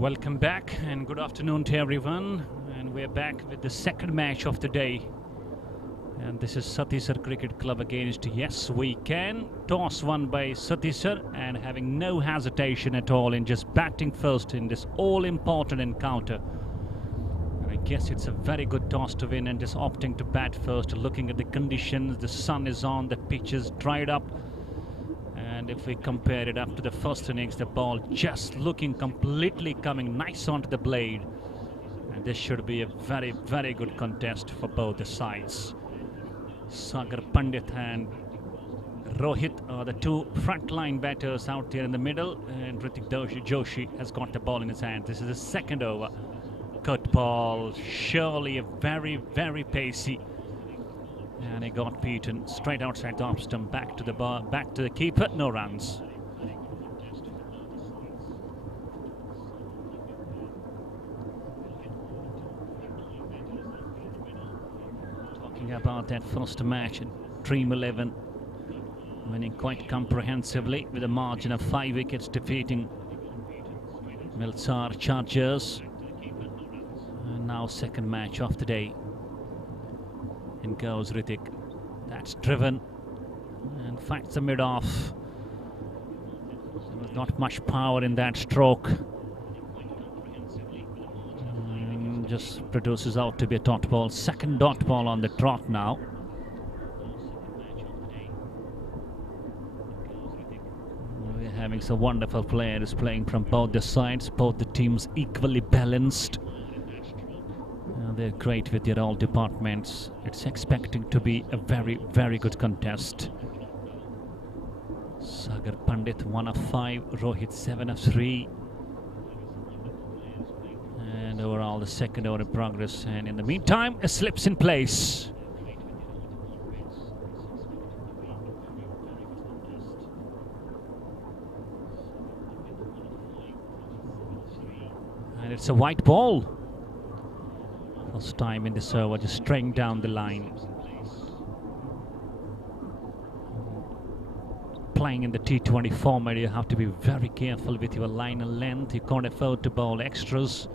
Welcome back and good afternoon to everyone, and we're back with the second match of the day, and this is Satisar Cricket Club against Yes We Can. Toss won by Satisar and having no hesitation at all in just batting first in this all-important encounter. I guess it's a very good toss to win and just opting to bat first, looking at the conditions. The sun is on, the pitch is dried up. And if we compare it up to the first innings, the ball just looking completely coming nice onto the blade. And this should be a very, very good contest for both the sides. Sagar Pandit and Rohit are the two frontline batters out there in the middle. And Ritik Joshi has got the ball in his hand. This is the second over. Cut ball, surely a very, very pacey. And he got beaten straight outside the off stump, back to the keeper, no runs. Talking about that first match, Dream 11 winning quite comprehensively with a margin of 5 wickets, defeating Milsar Chargers. And now second match of the day. In goes Ritik. That's driven and fights the mid-off. Not much power in that stroke. Just produces out to be a dot ball. Second dot ball on the trot now. We're having some wonderful players playing from both the sides. Both the teams equally balanced. They're great with their all departments. It's expecting to be a very, very good contest. Sagar Pandit 1 of 5, Rohit 7 of 3. And overall the second over in progress. And in the meantime, a slips in place. And it's a white ball. First time in this over, just straying down the line. Playing in the T20 format, you have to be very careful with your line and length. You can't afford to bowl extras.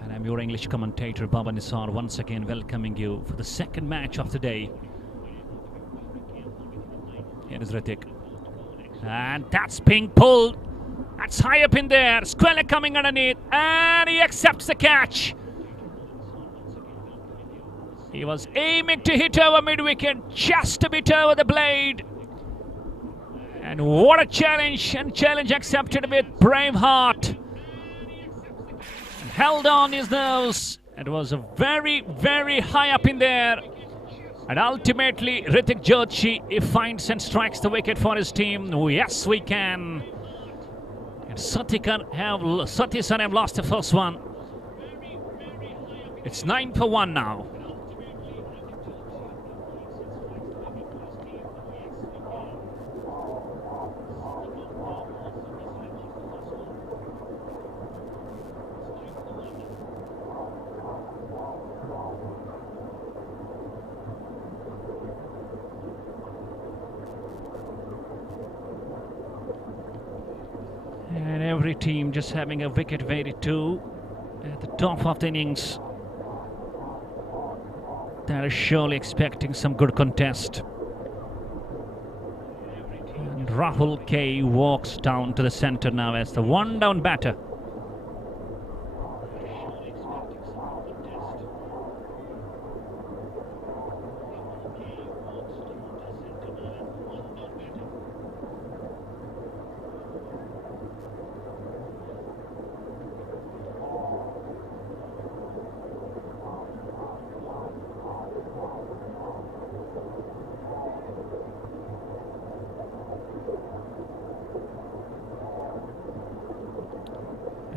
And I'm your English commentator, Baba Nisar, once again welcoming you for the second match of the day. Here is Ritik. And that's being pulled. That's high up in there. Squeller coming underneath, and he accepts the catch. He was aiming to hit over mid-wicket, just a bit over the blade. And what a challenge, and challenge accepted with brave heart. Held on his nerves. It was a very, very high up in there. And ultimately, Ritik Joshi, he finds and strikes the wicket for his team. Yes, we can. And Satisar have lost the first one. It's 9 for 1 now. And every team just having a wicket waited too at the top of the innings. They're surely expecting some good contest. And Rahul K walks down to the center now as the one down batter.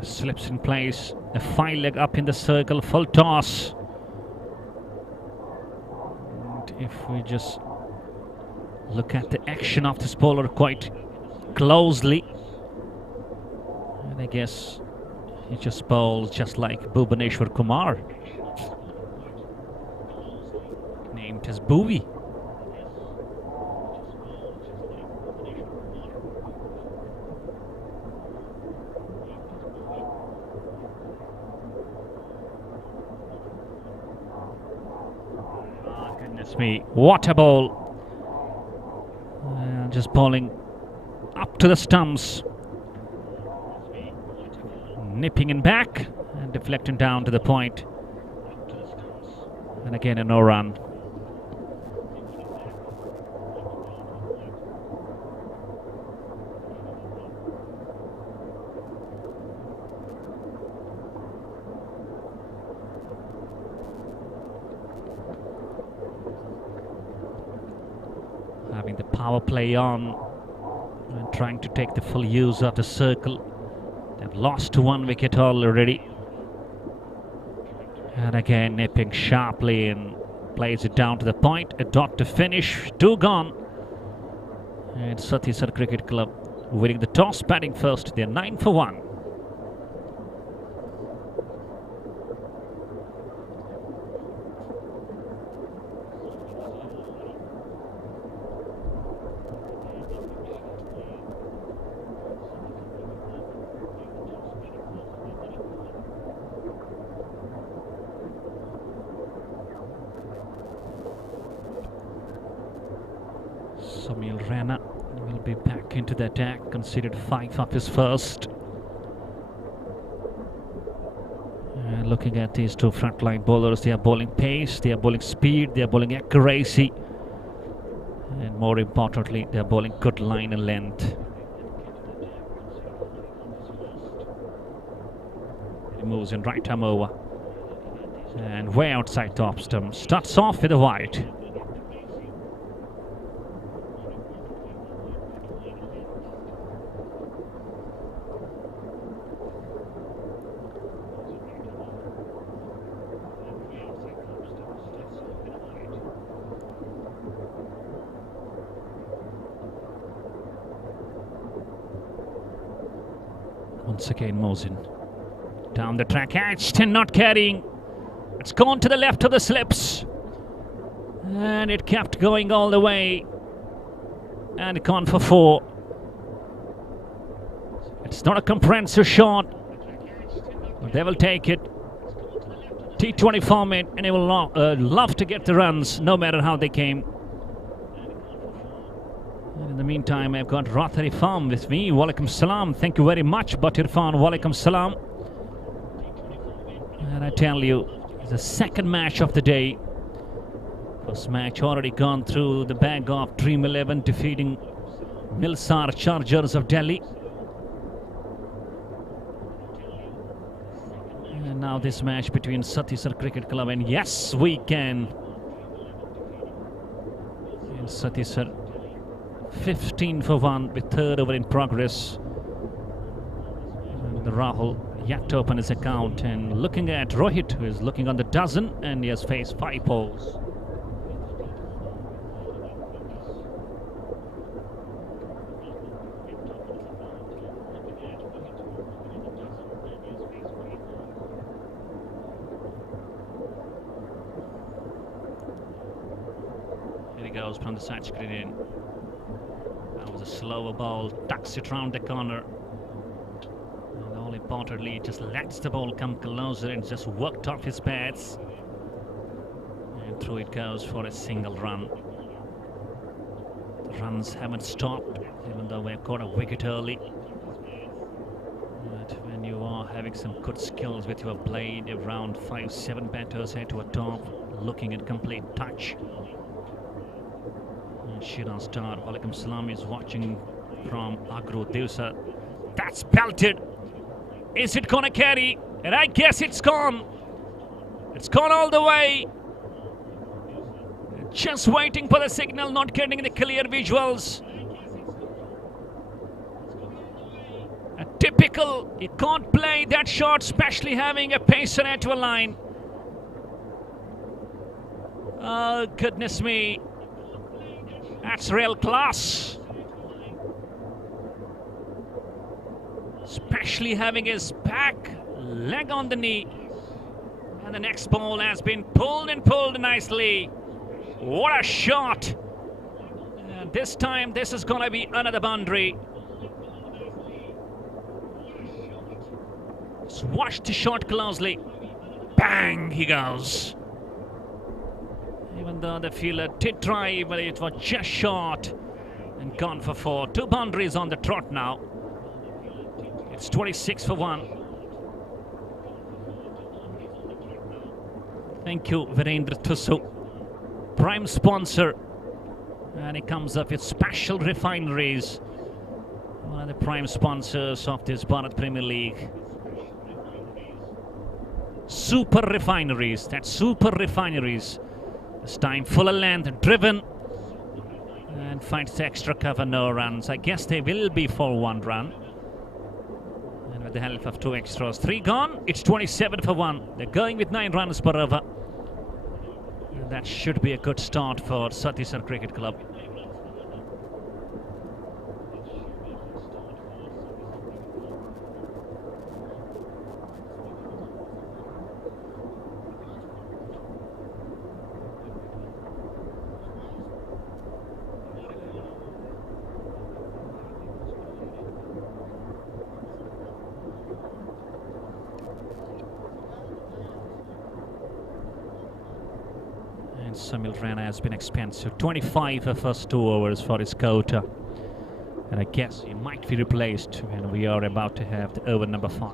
Slips in place, a 5-leg up in the circle, full toss. And if we just look at the action of this bowler quite closely, and I guess he just bowls just like Bhubaneswar Kumar, named as Bhuvi. It's me. What a ball. Just bowling up to the stumps. Nipping in back and deflecting down to the point. And again a no run. Having the power play on and trying to take the full use of the circle. They've lost 1 wicket already. And again nipping sharply and plays it down to the point. A dot to finish. 2 gone. And Satisar Cricket Club winning the toss, batting first. They're 9 for 1. Samil Rana will be back into the attack, conceded 5 of his first. And looking at these two frontline bowlers, they are bowling pace, they are bowling speed, they are bowling accuracy, and more importantly, they are bowling good line and length. He moves in right arm over and way outside top stump. Starts off with a wide. Once again Mosin down the track, edged and not carrying. It's gone to the left of the slips and it kept going all the way and gone for 4. It's not a comprehensive shot, but they will take it. T20 format, and they will love to get the runs no matter how they came. In the meantime, I've got Rath Irfan with me. Walaikum salam. Thank you very much, but Irfan, walaikum salam. And I tell you, it's the second match of the day. First match already gone through the bag of Dream 11, defeating Milsar Chargers of Delhi. And now this match between Satisar Cricket Club and Yes We Can. And Satisar 15 for 1 with 3rd over in progress. And the Rahul yet to open his account, and looking at Rohit, who is looking on the dozen, and he has faced 5 balls. Here he goes from the side screen in. That was a slower ball, tucks it round the corner. And all importantly, just lets the ball come closer and just worked off his pads. And through it goes for a single run. The runs haven't stopped, even though we've got a wicket early. But when you are having some good skills with your blade, around 5-7 batters head to a top, looking at complete touch. Shiraz Star, Walaikum Salam, is watching from Agro Divsa. That's belted. Is it gonna carry? And I guess it's gone. It's gone all the way. Just waiting for the signal, not getting the clear visuals. A typical, you can't play that shot, especially having a pacer at a line. Oh, goodness me. That's real class. Especially having his back leg on the knee. And the next ball has been pulled and pulled nicely. What a shot. And this time, this is going to be another boundary. Just watch the shot closely. Bang, he goes. Even And the fielder did try, but it was just short and gone for 4. 2 boundaries on the trot now. It's 26 for 1. Thank you, Virendra Thusu, prime sponsor. And he comes up with Special Refineries, one of the prime sponsors of this Bharat Premier League. Super Refineries, that's Super Refineries. This time fuller length, driven, and finds the extra cover, no runs. I guess they will be for 1 run. And with the help of 2 extras, 3 gone, it's 27 for 1. They're going with 9 runs per over. And that should be a good start for Satisar Cricket Club. Samil Rana has been expensive. 25 for first 2 overs for his quota. And I guess he might be replaced when we are about to have the over number 5.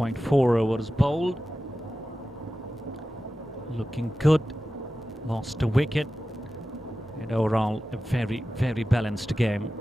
.4 overs bowled. Looking good. Lost a wicket. And overall, a very, very balanced game.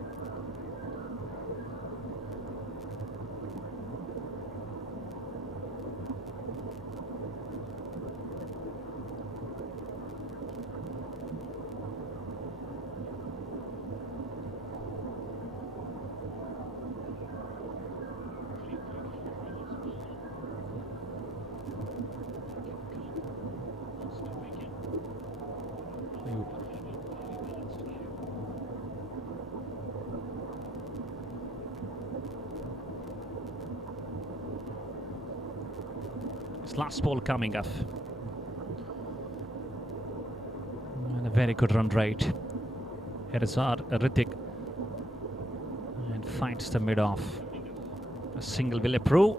Last ball coming up. And a very good run rate. Satisar, Ritik, and finds the mid-off. A single will approve.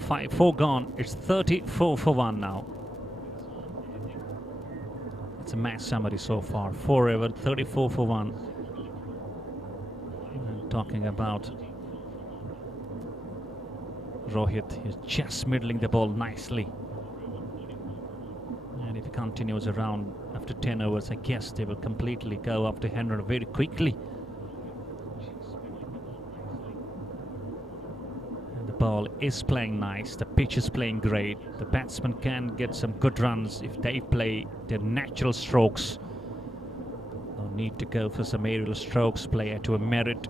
5-4 gone. It's 34 for 1 now. That's a match summary so far. 4 over, 34 for 1. And talking about Rohit, he's just middling the ball nicely. And if he continues around after 10 overs, I guess they will completely go up to 100 very quickly. And the ball is playing nice. The pitch is playing great. The batsman can get some good runs if they play their natural strokes. No need to go for some aerial strokes, play to a merit.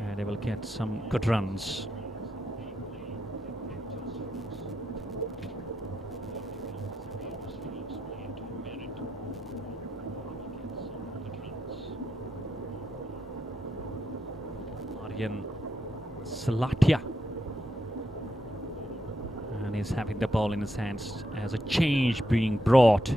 And they will get some good runs. Salatia, and he's having the ball in his hands as a change being brought.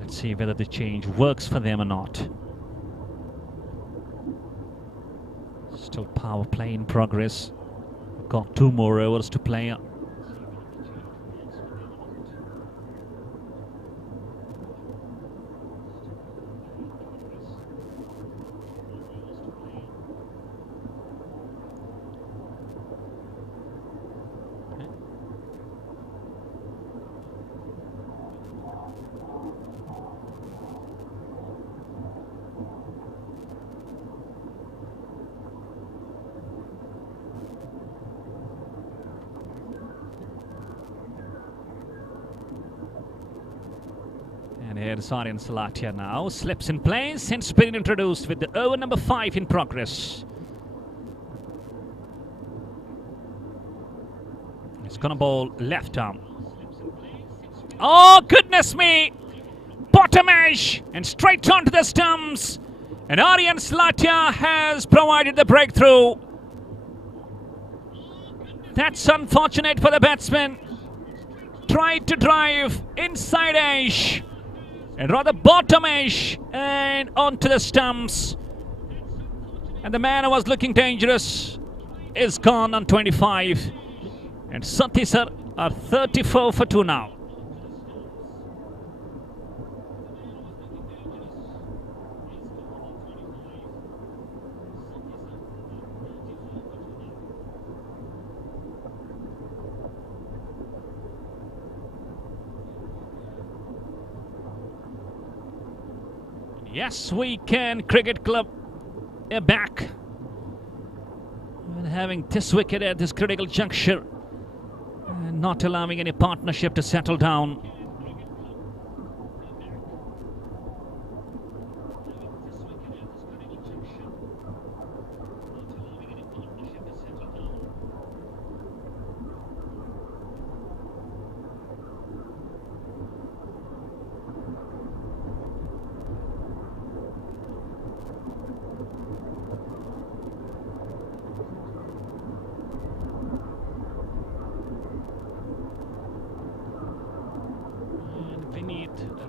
Let's see whether the change works for them or not. Still power play in progress. We've got 2 more overs to play. And here's Aryan Salatia now, slips in place and been introduced with the over number 5 in progress. It's gonna bowl left arm. Oh goodness me! Bottom edge and straight onto the stumps. And Aryan Salatia has provided the breakthrough. That's unfortunate for the batsman. Tried to drive inside edge. And rather bottom edge and onto the stumps. And the man who was looking dangerous is gone on 25. And Satisar are 34 for 2 now. Yes, we can. Cricket Club are back. And having this wicket at this critical juncture and not allowing any partnership to settle down.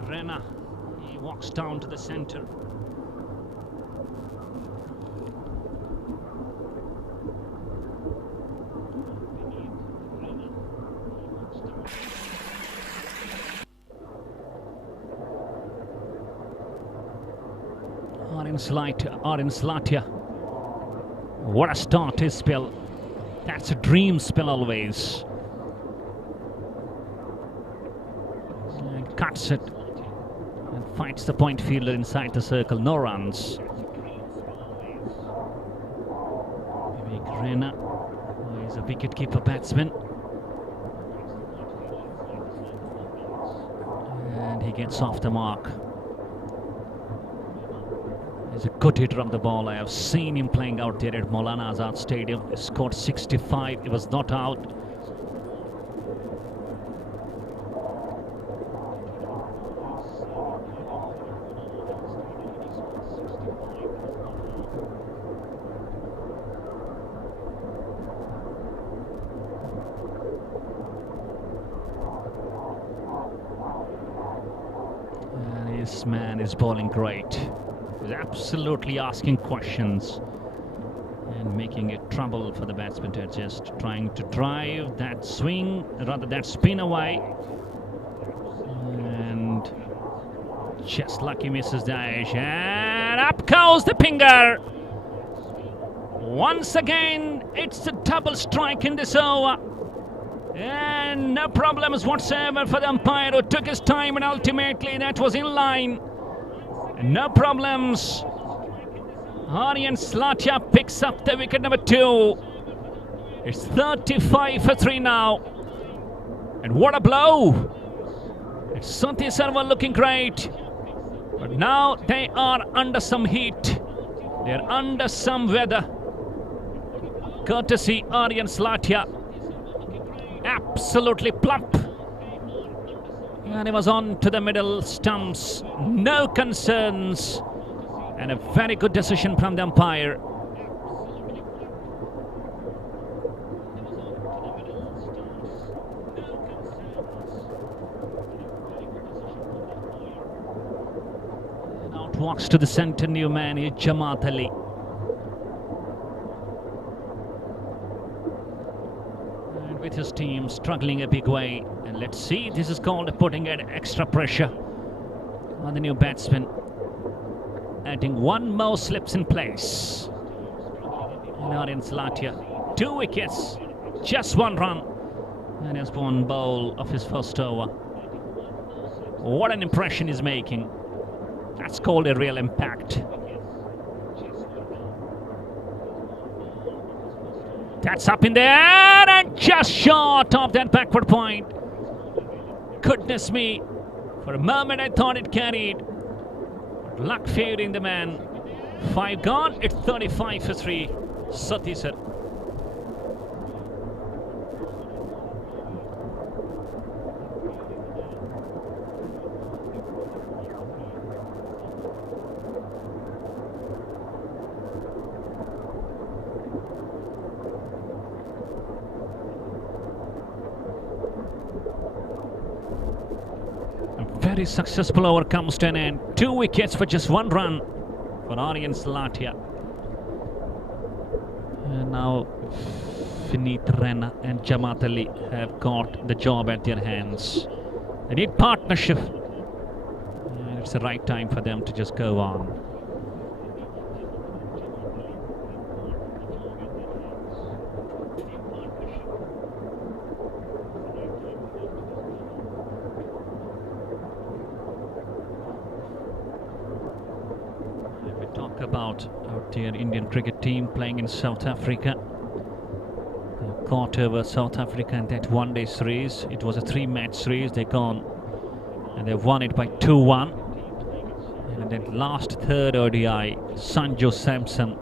Rena, he walks down to the center. Aryan Salatia. What a start his spell. That's a dream spell always. And cuts it. And fights the point fielder inside the circle. No runs. Vivek Rena, who is a wicket-keeper batsman. And he gets off the mark. He's a good hitter on the ball. I have seen him playing out there at Maulana Azad Stadium. He scored 65. He was not out. And this man is bowling great. He's absolutely asking questions and making it trouble for the batsman to adjust, trying to drive that swing, rather that spin away. And just lucky misses the edge. And up goes the finger. Once again, it's a double strike in this over. And no problems whatsoever for the umpire, who took his time, and ultimately that was in line. No problems. Aryan Slatia picks up the wicket number 2. It's 35 for 3 now. And what a blow. Satisar were looking great. But now they are under some heat. They're under some weather. Courtesy Aryan Slatia. Absolutely plump. And he was on to the middle stumps. No concerns. And a very good decision from the umpire. And out walks to the centre, new man is Jamaat Ali. And with his team struggling a big way. And let's see, this is called putting in extra pressure on the new batsman. Adding one more slips in place. And Aryan Slatia, 2 wickets, just 1 run. And has one bowl of his first over. What an impression he's making. That's called a real impact. That's up in there and just short of that backward point. Goodness me. For a moment I thought it carried. Luck favoring the man. 5 gone. It's 35 for 3. Satisar. Very successful over comes to an end. 2 wickets for just 1 run for Aryan Slatia. And now Vineet Rana and Jamaat Ali have got the job at their hands. They need partnership. And it's the right time for them to just go on. About our dear Indian cricket team playing in South Africa. They caught over South Africa in that one-day series. It was a 3-match series. They gone and they won it by 2-1. And then last third ODI, Sanju Samson,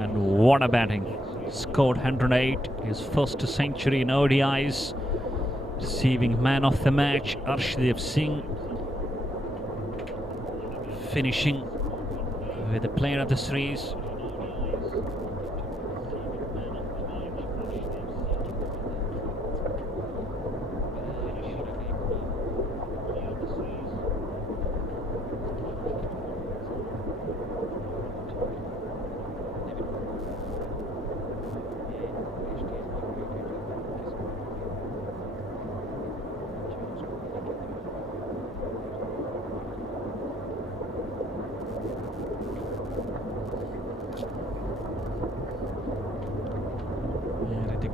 and what a batting! Scored 108, his first century in ODIs. Receiving man of the match, Arshdeep Singh, finishing with the player of the series.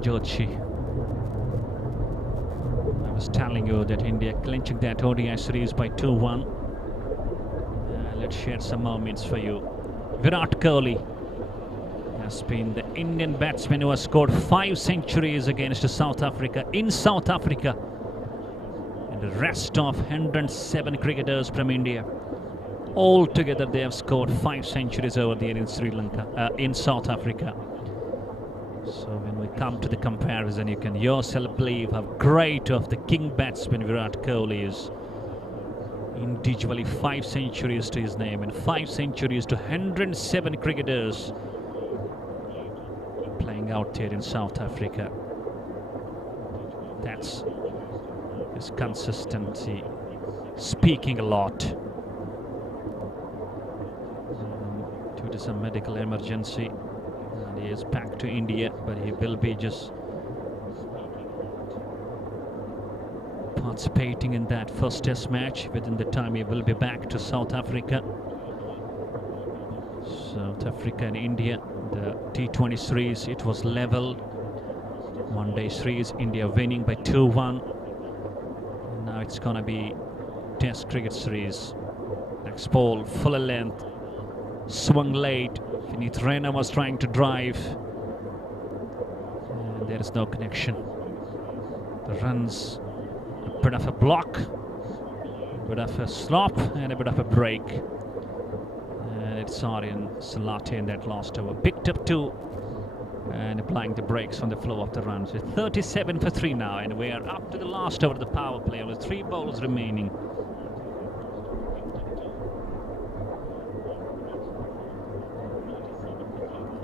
Jochi. I was telling you that India clinching that ODI series by 2-1. Let's share some moments for you. Virat Kohli has been the Indian batsman who has scored 5 centuries against South Africa in South Africa. And the rest of 107 cricketers from India. All together they have scored 5 centuries over there in Sri Lanka, in South Africa. So when we come to the comparison, you can yourself believe how great of the king batsman Virat Kohli is. Individually 5 centuries to his name and 5 centuries to 107 cricketers playing out there in South Africa. That's his consistency speaking a lot. It is a medical emergency and he is back to India, but he will be just participating in that first test match. Within the time he will be back to South Africa. South Africa and India, the T20 series, it was level. One day series, India winning by 2-1. Now it's gonna be Test cricket series. Next ball, full length, swung late. Vineet Raina was trying to drive, and there is no connection. The runs, a bit of a block, a bit of a slop, and a bit of a break. And it's Aryan Salate in that last over. Picked up 2 and applying the brakes on the flow of the runs. With 37 for 3 now, and we are up to the last over of the power play with 3 balls remaining.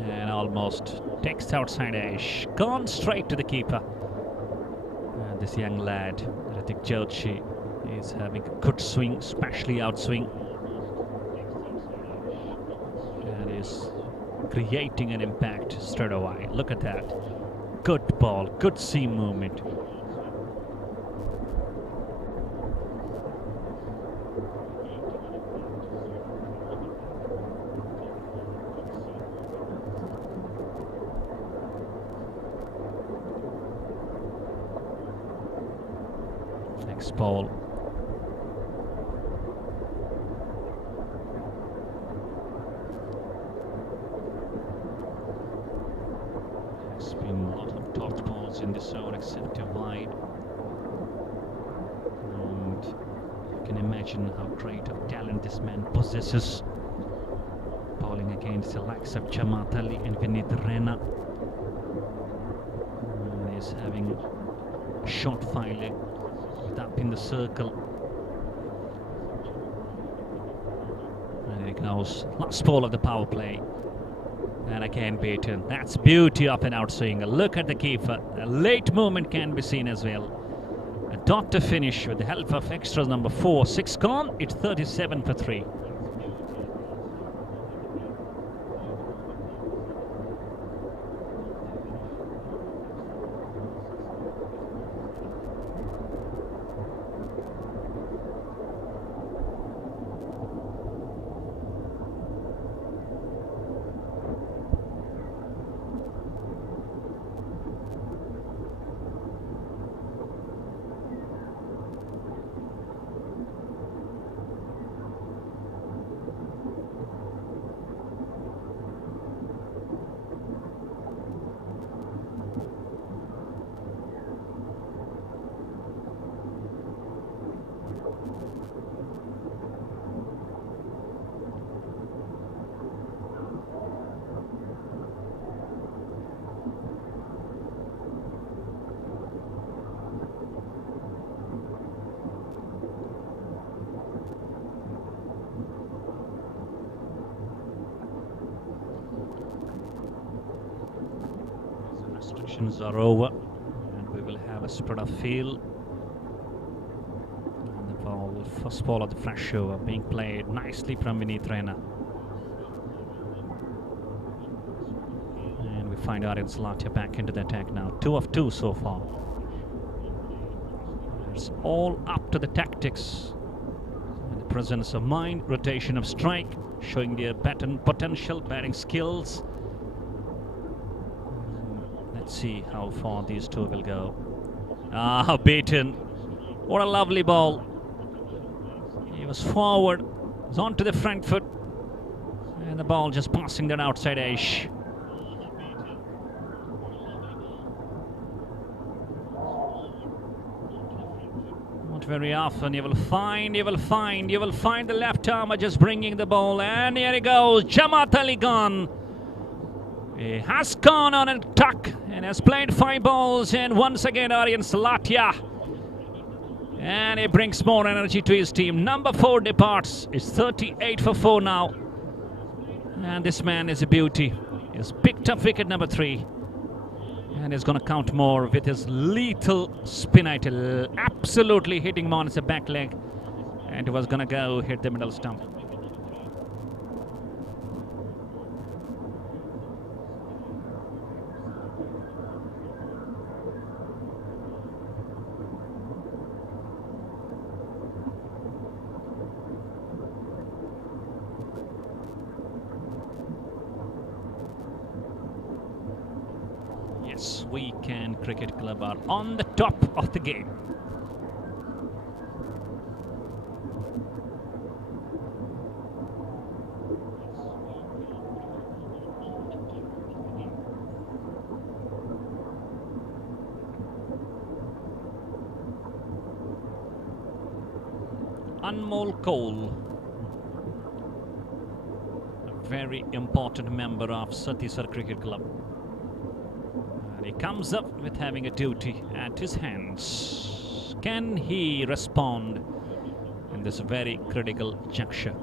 And almost takes outside edge, gone straight to the keeper. And this young lad, Ritik Joshi, is having a good swing, especially outswing. And is creating an impact straight away. Look at that. Good ball, good seam movement. Next ball. There's been a lot of top balls in this zone except to wide. And you can imagine how great of talent this man possesses. Bowling against the likes of Jamaat Ali and Vineet Raina. He's having short filing up in the circle. And there he goes. Last ball of the power play. And again beaten. That's beauty of an outswinger. Look at the keeper. A late movement can be seen as well. A dot to finish with the help of extras number 4. 6 gone. It's 37 for 3. Restrictions are over and we will have a spread of field. And the ball, first ball of the fresh over being played nicely from Vineet Raina. And we find Aryan Salate back into the attack now. 2 of 2 so far. It's all up to the tactics and the presence of mind, rotation of strike, showing their batting potential, batting skills. Let's see how far these two will go. Ah, beaten. What a lovely ball. He was forward, was onto the front foot, and the ball just passing that outside edge. Not very often you will find the left armer just bringing the ball, and here he goes. Jamaat Ali gone. He has gone on a tuck and has played 5 balls, and once again Aryan Salate. And he brings more energy to his team. Number 4 departs. It's 38 for 4 now. And this man is a beauty. He's picked up wicket number 3. And he's going to count more with his lethal spin. Absolutely hitting him on his back leg. And he was going to go hit the middle stump. We Can Cricket Club are on the top of the game. Anmol Cole, a very important member of Satisar Cricket Club. And he comes up with having a duty at his hands. Can he respond in this very critical juncture?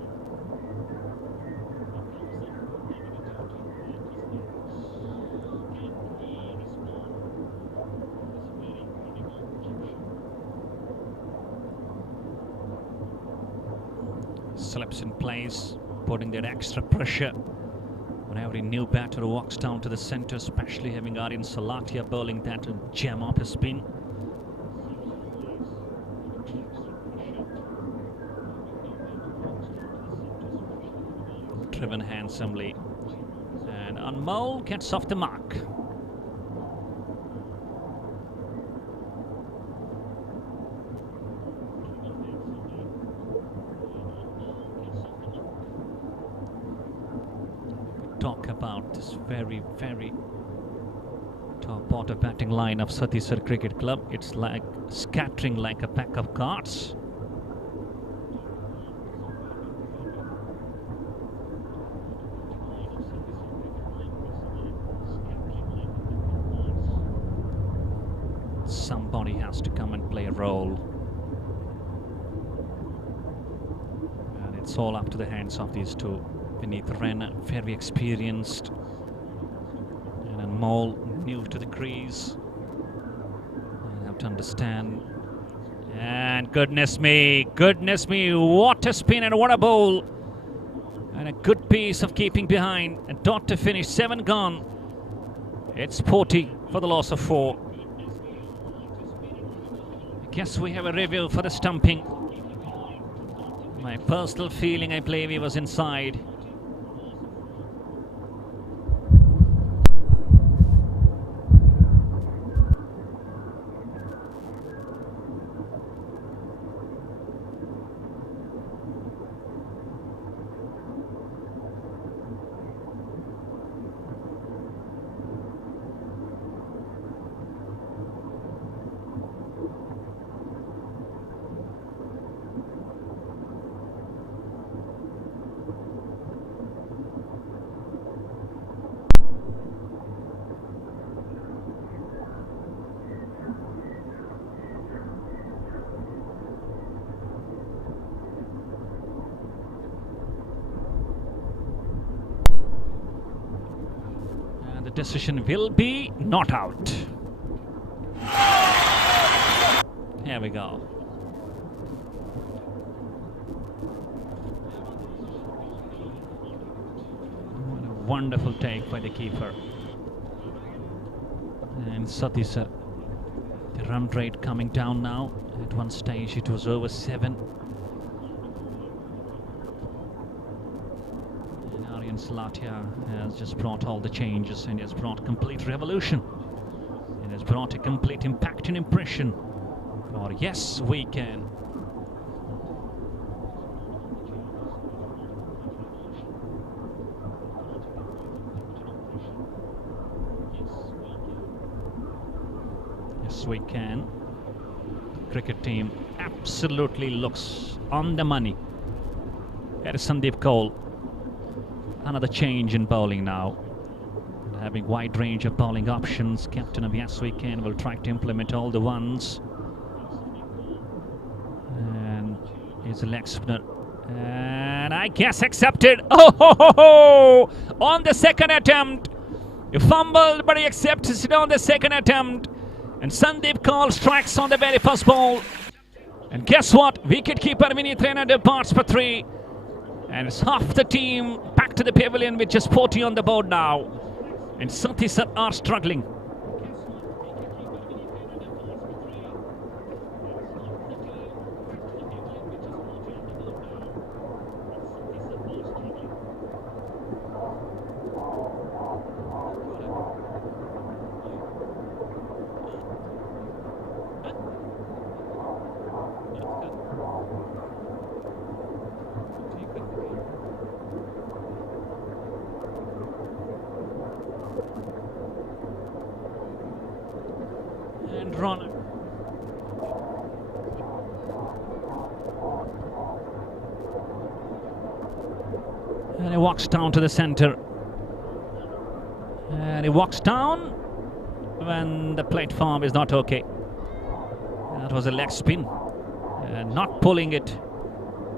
Slips in place, putting that extra pressure on every new batter who walks down to the centre, especially having Aryan Salatia bowling that and jam up his spin. Driven handsomely, and Anmol gets off the mark. Talk about this very top order batting line of Satisar Cricket Club. It's like scattering like a pack of cards. Somebody has to come and play a role, and it's all up to the hands of these two. Beneath Rana, very experienced, and Anmol new to the crease. You have to understand. And goodness me, what a spin and what a bowl, and a good piece of keeping behind. And dot to finish, 7 gone. It's 40 for the loss of 4. I guess we have a review for the stumping. My personal feeling, I believe he was inside. Decision will be not out. Here we go. What a wonderful take by the keeper. And Satisar, the run rate coming down now. At one stage it was over 7. Salatia has just brought all the changes and has brought complete revolution. It has brought a complete impact and impression for Yes We Can. Yes We Can. The cricket team absolutely looks on the money. There is Sandeep Cole. Another change in bowling now. Having wide range of bowling options, captain of Yes We Can will try to implement all the ones. And here's a leg spinner. And I guess accepted. Oh ho ho ho! On the second attempt. He fumbled, but he accepts it on the second attempt. And Sandeep Kaul strikes on the very first ball. And guess what? Wicketkeeper Vinith Rana departs for 3. And it's half the team back to the pavilion with just 40 on the board now. And Satisar are struggling. walks down to the center. And he walks down when the platform is not okay. That was a leg spin. Not pulling it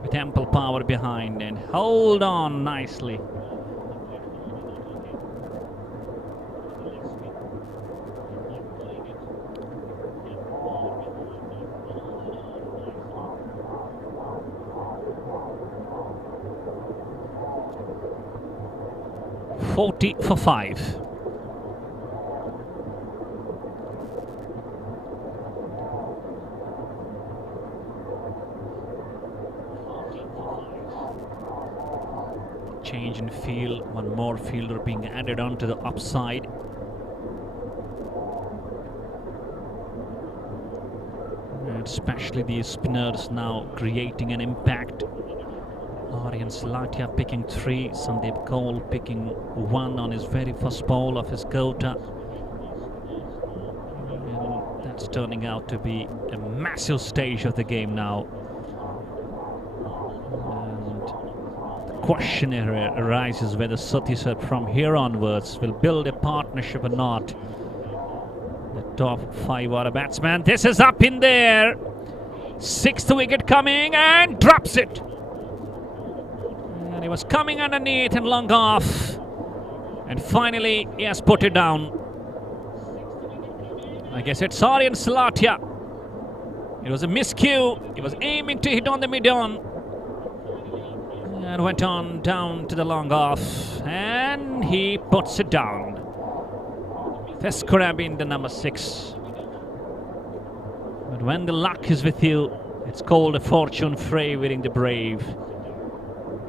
with ample power behind, and hold on nicely. $40 for 5. Change in field, one more fielder being added on to the upside. And especially these spinners now creating an impact. Aryan Salatia picking 3, Sandeep Kaul picking 1 on his very first ball of his quota. And that's turning out to be a massive stage of the game now. Question arises whether Satisar from here onwards will build a partnership or not. The top 5 order batsman. This is up in there. 6th wicket coming and drops it. And he was coming underneath and long off. And finally he has put it down. I guess it's Aryan Salatia. It was a miscue. He was aiming to hit on the mid-on. And went on down to the long off, and he puts it down. This could have been the number 6. But when the luck is with you, it's called a fortune favouring the brave.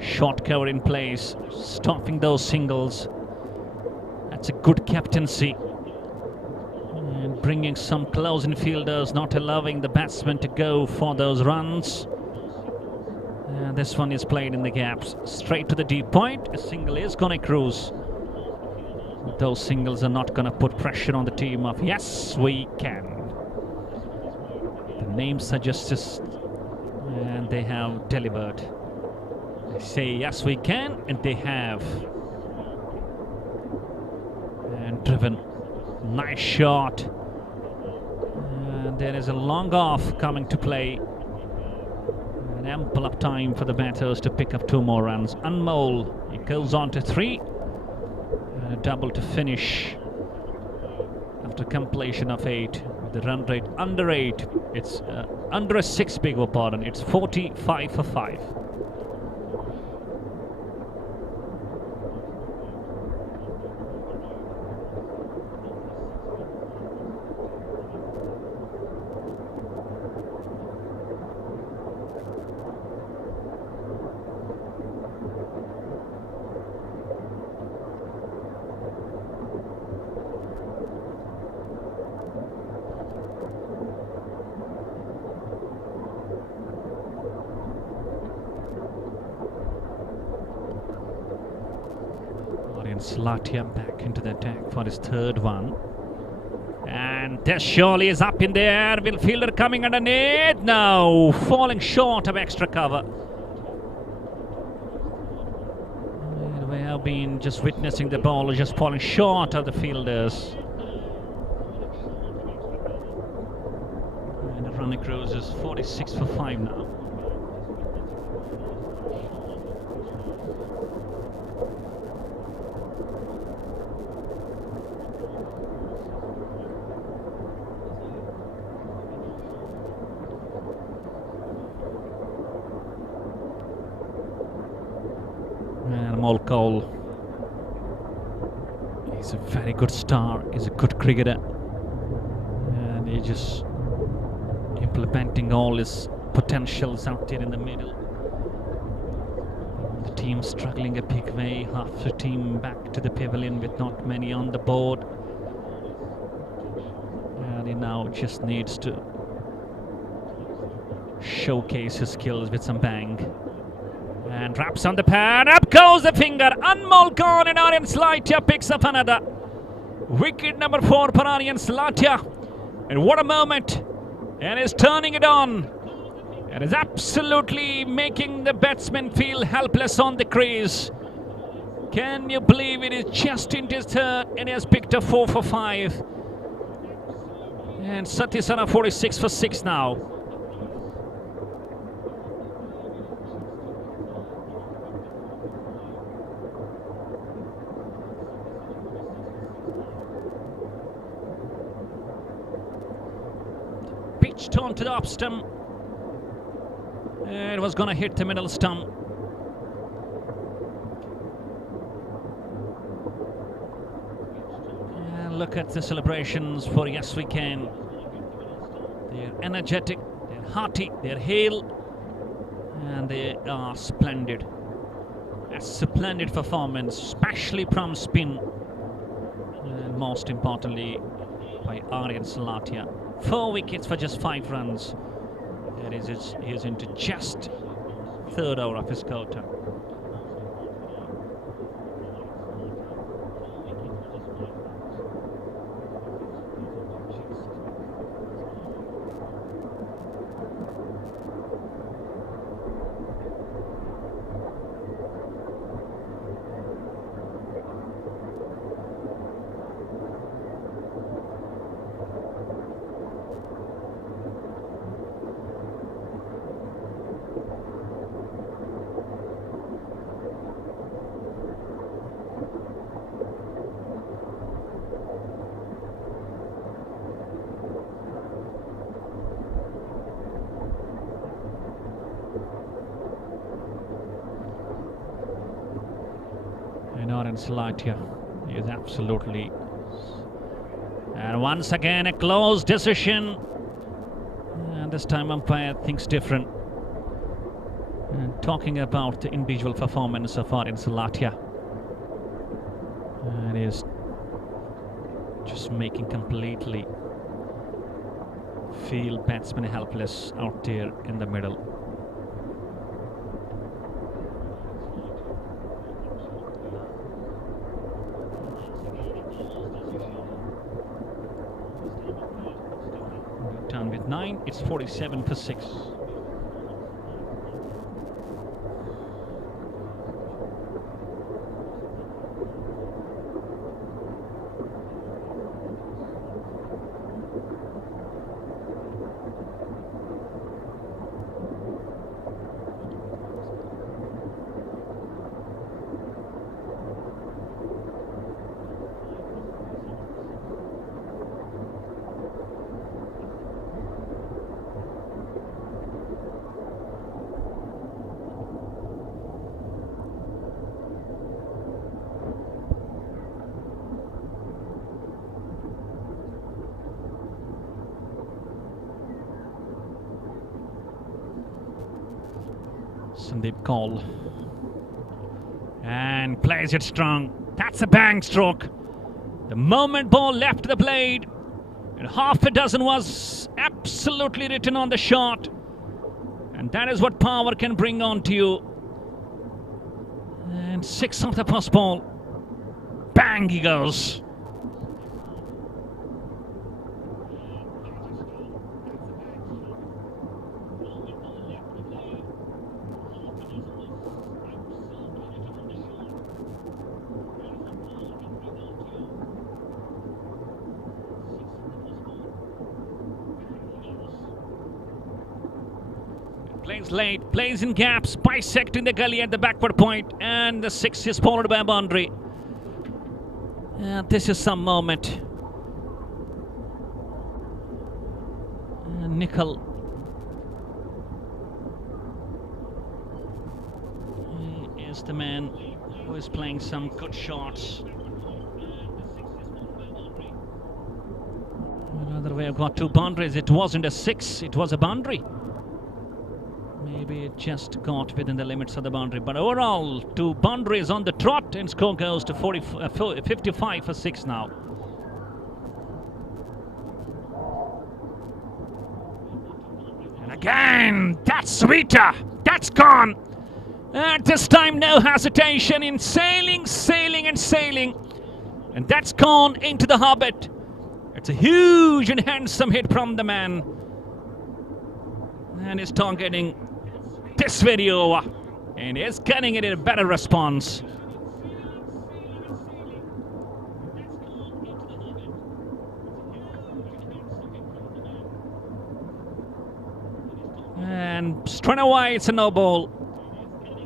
Short cover in place, stopping those singles. That's a good captaincy. And bringing some close-in fielders, not allowing the batsman to go for those runs. This one is played in the gaps, straight to the deep point. A single is going to cruise. Those singles are not going to put pressure on the team of yes, we can. The name suggests this, and they have delivered. They say yes, we can, and they have. And driven. Nice shot. And there is a long off coming to play. Ample of time for the batters to pick up 2 more runs. Anmol, he goes on to 3. And a double to finish after completion of 8. With the run rate under 8. It's under a 6, beg your pardon. It's 45 for 5. Salatia back into the attack for his 3rd one. And this surely is up in the air. Will fielder coming underneath? No, falling short of extra cover. And we have been just witnessing the ball just falling short of the fielders. And the run across is 46 for 5 now. Anmol Kaul, he's a very good star, he's a good cricketer, and he's just implementing all his potentials out there in the middle. The team struggling a big way, half the team back to the pavilion with not many on the board, and he now just needs to showcase his skills with some bang. And wraps on the pad, up goes the finger. Anmol gone, and Aryan Salatia picks up another. Wicket number 4 for Aryan Salatia. And what a moment. And is turning it on. And is absolutely making the batsman feel helpless on the crease. Can you believe it is just into his third and he has picked up 4 for 5. And Satisar 46 for 6 now. Pitched onto the up stump. It was going to hit the middle stump. And look at the celebrations for Yes We Can. They're energetic, they're hearty, they're hale, and they are splendid. A splendid performance, especially from spin. And most importantly, by Aryan Salatia. 4 wickets for just 5 runs. That is, he's into just third over of his quota. Aryan Salatia is absolutely, and once again a close decision, and this time umpire thinks different. And talking about the individual performance of Aryan Salatia, and he is just making completely feel batsmen helpless out there in the middle. Done with 9, it's 47 for 6. Sandeep Kaul, and plays it strong. That's a bang stroke. The moment ball left the blade, and half a dozen was absolutely written on the shot, and that is what power can bring on to you. And 6 off the first ball, bang he goes. Plays late, plays in gaps, bisecting the gully at the backward point, and the 6 is followed by a boundary. And this is some moment. And Nicol, he is the man who is playing some good shots. Another way, I've got 2 boundaries. It wasn't a 6, it was a boundary. Maybe it just got within the limits of the boundary, but overall 2 boundaries on the trot, and score goes to 55 for 6 now. And again, that's sweeter, that's gone. At this time, no hesitation in sailing, and sailing, and that's gone into the Hobbit. It's a huge and handsome hit from the man, and he's targeting this very over, and is getting it in a better response. And straight away it's a no ball.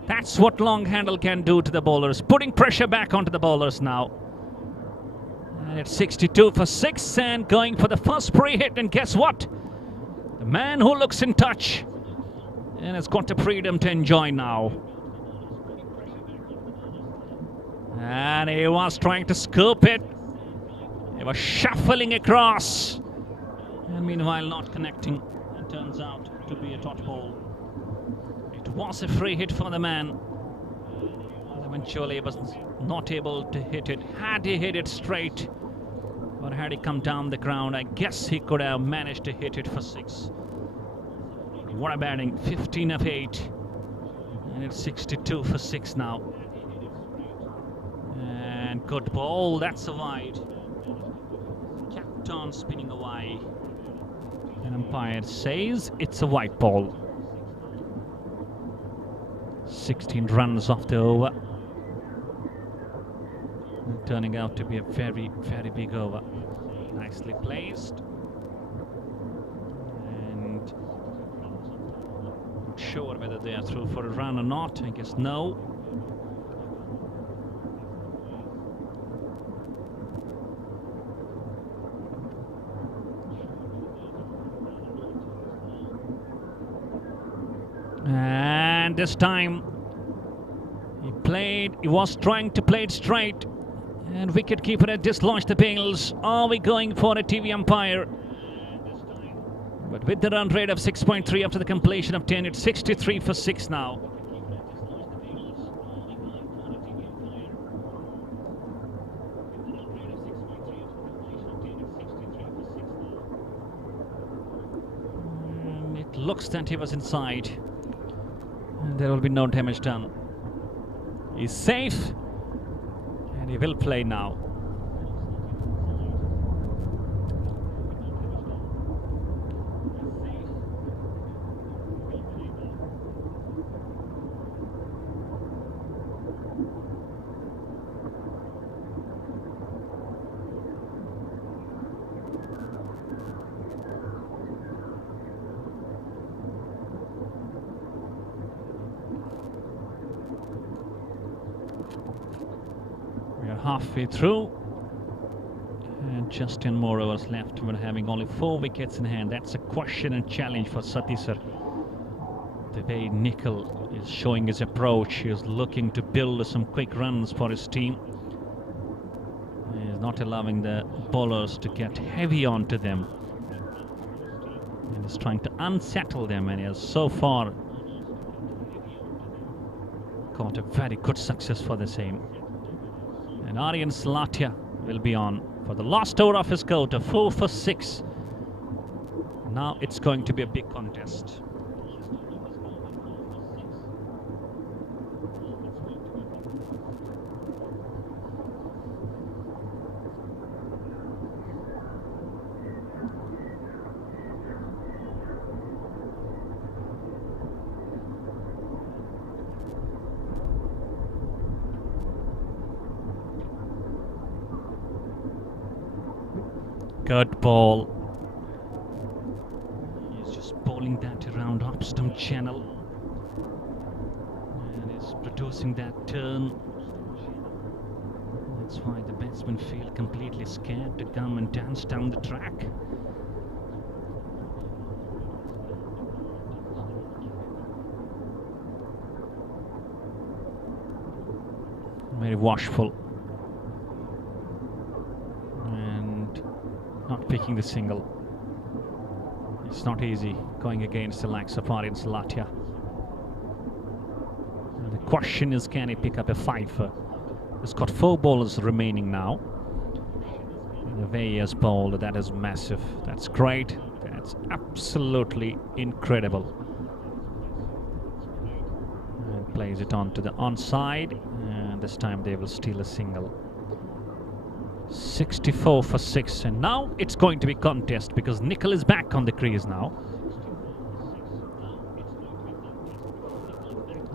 That's what long handle can do to the bowlers, putting pressure back onto the bowlers now. And it's 62 for 6 and going for the first pre-hit, and guess what? The man who looks in touch and has got the freedom to enjoy now. And he was trying to scoop it. He was shuffling across. And meanwhile not connecting. It turns out to be a dot ball. It was a free hit for the man. Eventually he was not able to hit it. Had he hit it straight, or had he come down the ground, I guess he could have managed to hit it for 6. What a batting, 15 of 8. And it's 62 for 6 now. And good ball, that's a wide. Kept on spinning away. And umpire says it's a white ball. 16 runs off the over. And turning out to be a very, very big over. Nicely placed. And not sure whether they are through for a run or not. I guess no. And this time he was trying to play it straight, and wicketkeeper had dislodged the bails. Are we going for a TV umpire? But with the run rate of 6.3 after the completion of 10, it's 63 for 6 now. It looks that he was inside. And there will be no damage done. He's safe, and he will play now. We are halfway through, and just 10 more overs left. We're having only 4 wickets in hand. That's a question and challenge for Satisar. The way Nicol is showing his approach, he is looking to build some quick runs for his team. He is not allowing the bowlers to get heavy onto them. And is trying to unsettle them, and he has so far got a very good success for the same. And Aryan Salatia will be on for the last over of his quota, 4 for 6. Now it's going to be a big contest. Good ball. He's just bowling that around off-stump channel. And is producing that turn. That's why the batsmen feel completely scared to come and dance down the track. Very watchful. Not picking the single. It's not easy going against the likes of Aryan Salatia. The question is, can he pick up a 5? He's got 4 bowlers remaining now. And the way he has bowled, that is massive. That's great. That's absolutely incredible. And plays it on to the onside, and this time they will steal a single. 64 for 6, and now it's going to be contest because Nicol is back on the crease now.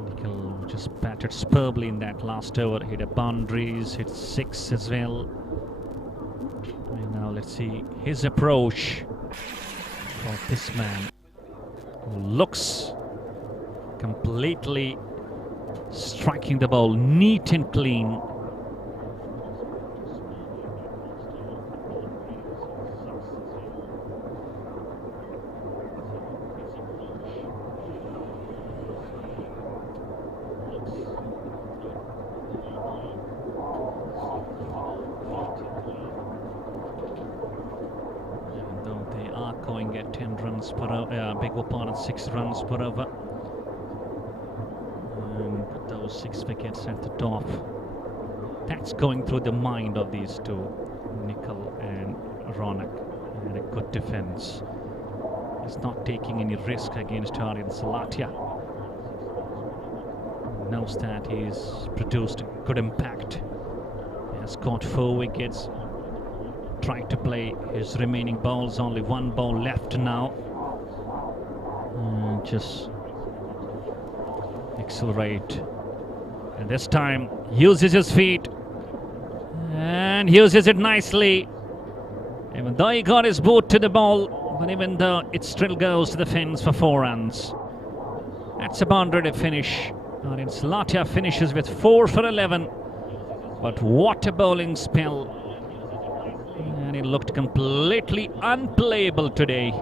Nicol just batted superbly in that last over, hit a boundaries, hit 6 as well. And now let's see his approach for this man. looks completely striking the ball neat and clean. Going at 10 runs per hour, beg your pardon, 6 runs per over. And those 6 wickets at the top. That's going through the mind of these two, Nicol and Ronak. And a good defense. He's not taking any risk against Aryan Salatia. Knows that he's produced good impact. He has got 4 wickets. Trying to play his remaining balls, only 1 ball left now. Just accelerate, and this time uses his feet and uses it nicely. Even though he got his boot to the ball, but even though it still goes to the fence for 4 runs. That's a boundary to finish. Aryan Salatia finishes with 4 for 11, but what a bowling spell. And it looked completely unplayable today.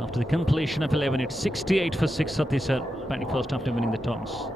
After the completion of 11, it's 68 for 6. Satisar batting first after winning the toss.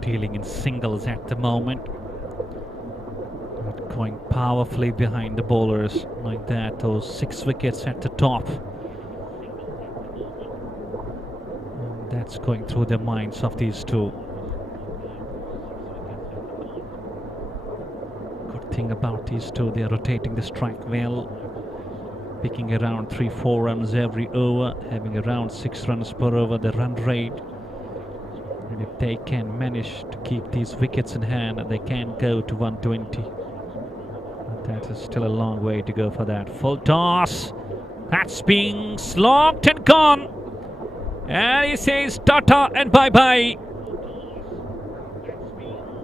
Dealing in singles at the moment. Not going powerfully behind the bowlers like that. Those 6 wickets at the top. And that's going through the minds of these two. Good thing about these two, they are rotating the strike well. Picking around 3-4 runs every over. Having around 6 runs per over the run rate. And if they can manage to keep these wickets in hand, they can go to 120. But that is still a long way to go for that. Full toss. That's being slogged and gone. And he says tata and bye-bye.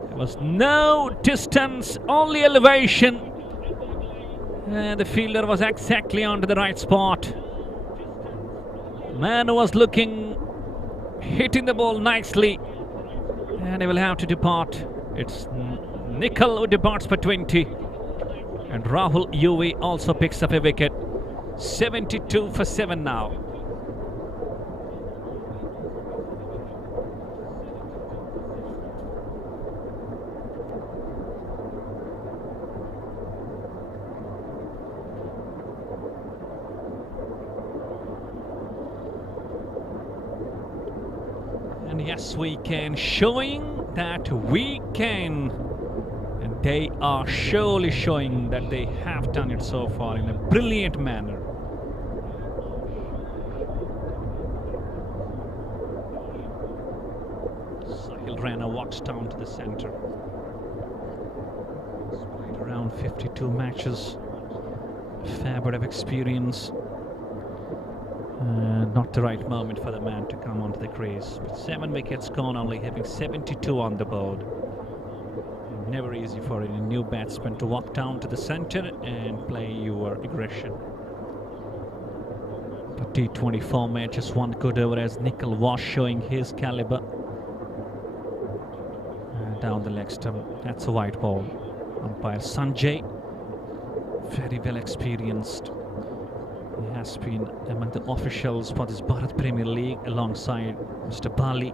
There was no distance, only elevation. And the fielder was exactly onto the right spot. Man was looking, hitting the ball nicely, and he will have to depart. It's Nicol who departs for 20, and Rahul UV also picks up a wicket. 72 for 7 now. And yes, we can, showing that we can. And they are surely showing that they have done it so far in a brilliant manner. Sahil Rana walks down to the center. He's played around 52 matches. Fair bit of experience. Not the right moment for the man to come onto the crease. But 7 wickets gone, only having 72 on the board. Never easy for any new batsman to walk down to the center and play your aggression. But T20 format, just one good over as Nickel was showing his caliber. Down the leg stump, that's a white ball. Umpire Sanjay, very well experienced. He has been among the officials for this Bharat Premier League alongside Mr. Bali.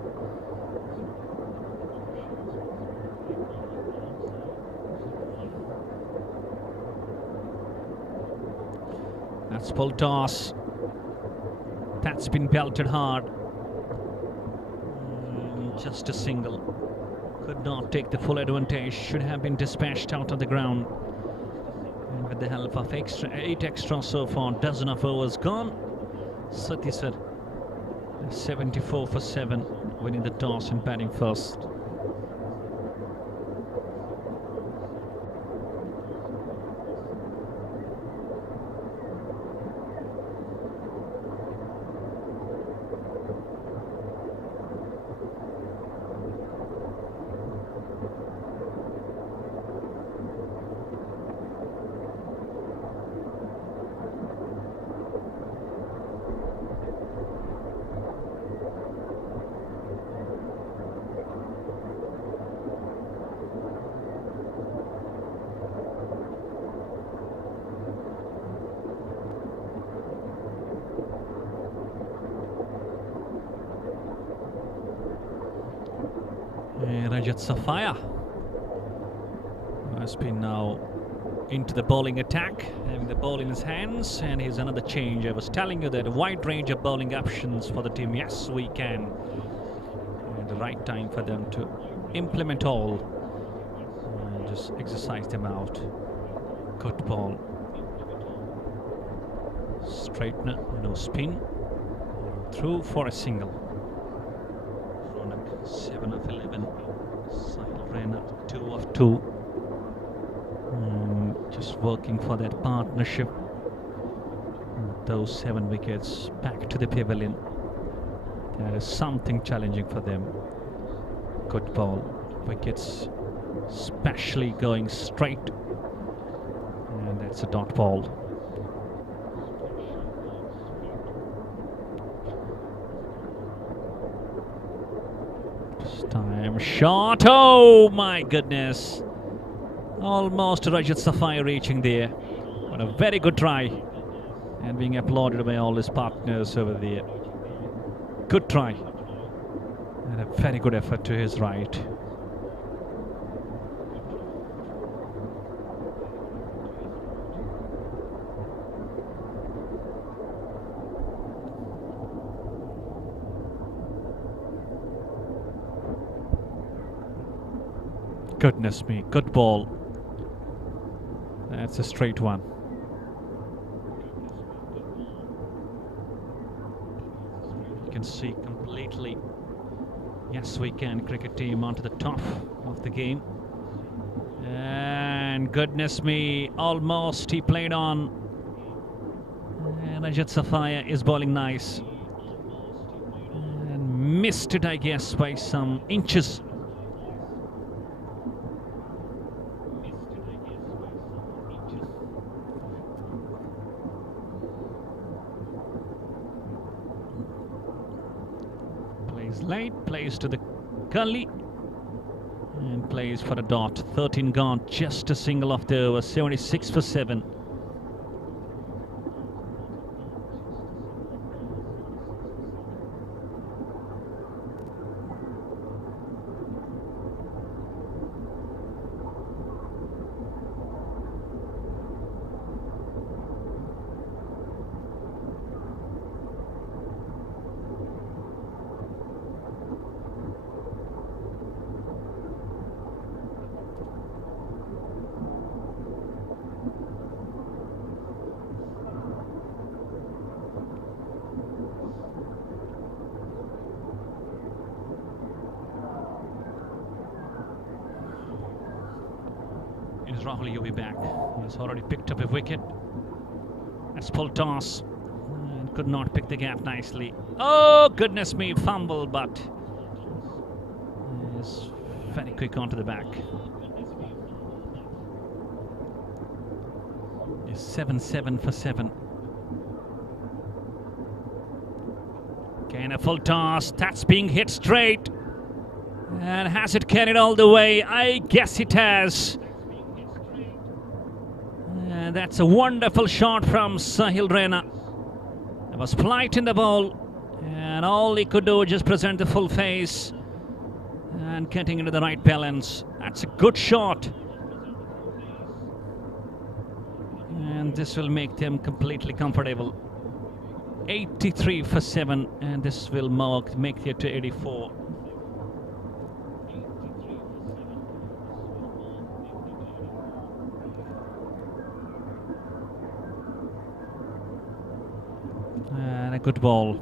That's full toss. That's been belted hard. Just a single. Could not take the full advantage. Should have been dispatched out of the ground. And with the help of 8 extra so far, dozen of overs gone. Satisar 74 for 7, winning the toss and batting first. Rajat Safaya has been now into the bowling attack, having the ball in his hands, and here's another change. I was telling you that a wide range of bowling options for the team. Yes, we can. And the right time for them to implement all and just exercise them out. Good ball. Straightener, no spin. Through for a single. 7 of 11. Sahil Rana 2 of 2. Just working for that partnership. Those 7 wickets back to the pavilion. There is something challenging for them. Good ball. Wickets especially going straight. And that's a dot ball. Time shot. Oh my goodness. Almost Rajat Safai reaching there. What a very good try. And being applauded by all his partners over there. Good try. And a very good effort to his right. Goodness me, good ball. That's a straight one. You can see completely. Yes, we can. Cricket team onto the top of the game. And goodness me, almost he played on. And Rajat Safaya is bowling nice. And missed it, I guess, by some inches. Late, plays to the gully and plays for a dot. 13 gone, just a single off the over. 76 for 7. Rahul, you'll be back. He's already picked up a wicket. That's full toss. And could not pick the gap nicely. Oh, goodness me, fumble, but is very quick onto the back. It's 7-7 for 7. Again, a full toss. That's being hit straight. And has it carried all the way? I guess it has. And that's a wonderful shot from Sahil Raina. There was flight in the ball, and all he could do was just present the full face and getting into the right balance. That's a good shot. And this will make them completely comfortable. 83 for 7, and this will make it to 84. And a good ball.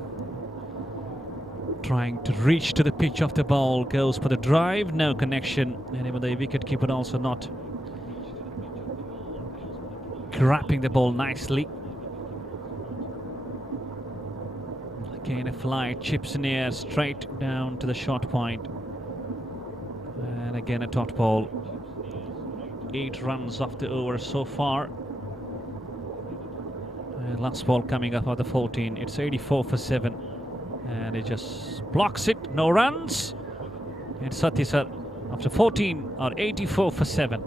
Trying to reach to the pitch of the ball. Goes for the drive. No connection. And even the wicketkeeper also not grabbing the ball nicely. Again a fly. Chips in the air. Straight down to the short point. And again a dot ball. 8 runs off the over so far. Last ball coming up of the 14. It's 84 for 7. And it just blocks it. No runs. And Satisar after 14 are 84 for 7.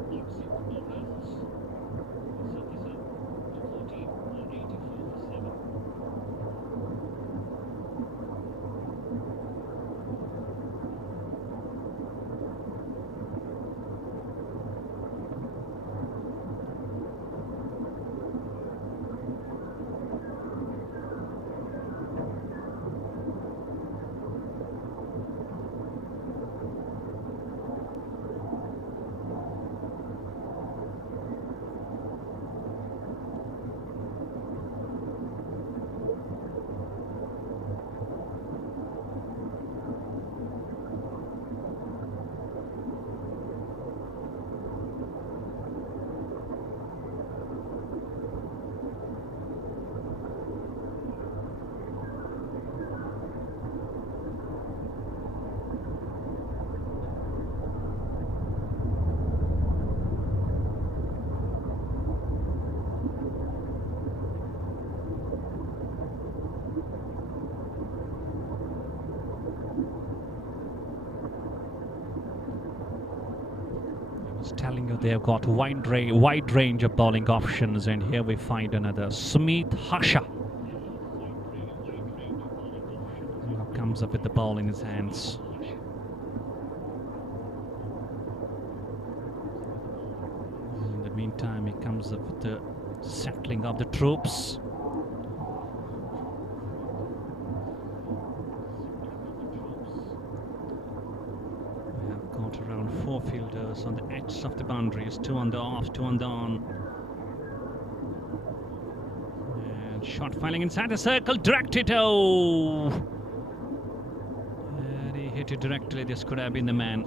Telling you they've got wide range of bowling options, and here we find another Sumit Harsha. Now comes up with the ball in his hands. In the meantime, he comes up with the settling of the troops. Around 4 fielders on the edge of the boundaries, 2 on the off, 2 on the on. And shot filing inside the circle, directed. Oh! And he hit it directly. This could have been the man.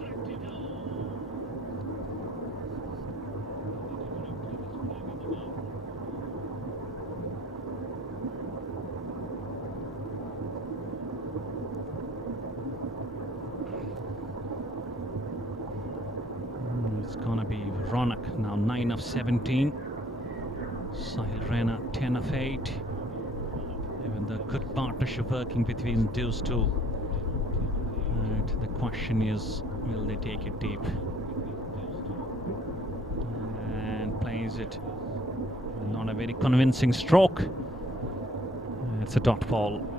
It's gonna be Ronak now, 9 of 17. Sahil Raina, 10 of 8. Even the good partnership working between those two. And the question is, will they take it deep? And plays it. Not a very convincing stroke. It's a dot ball.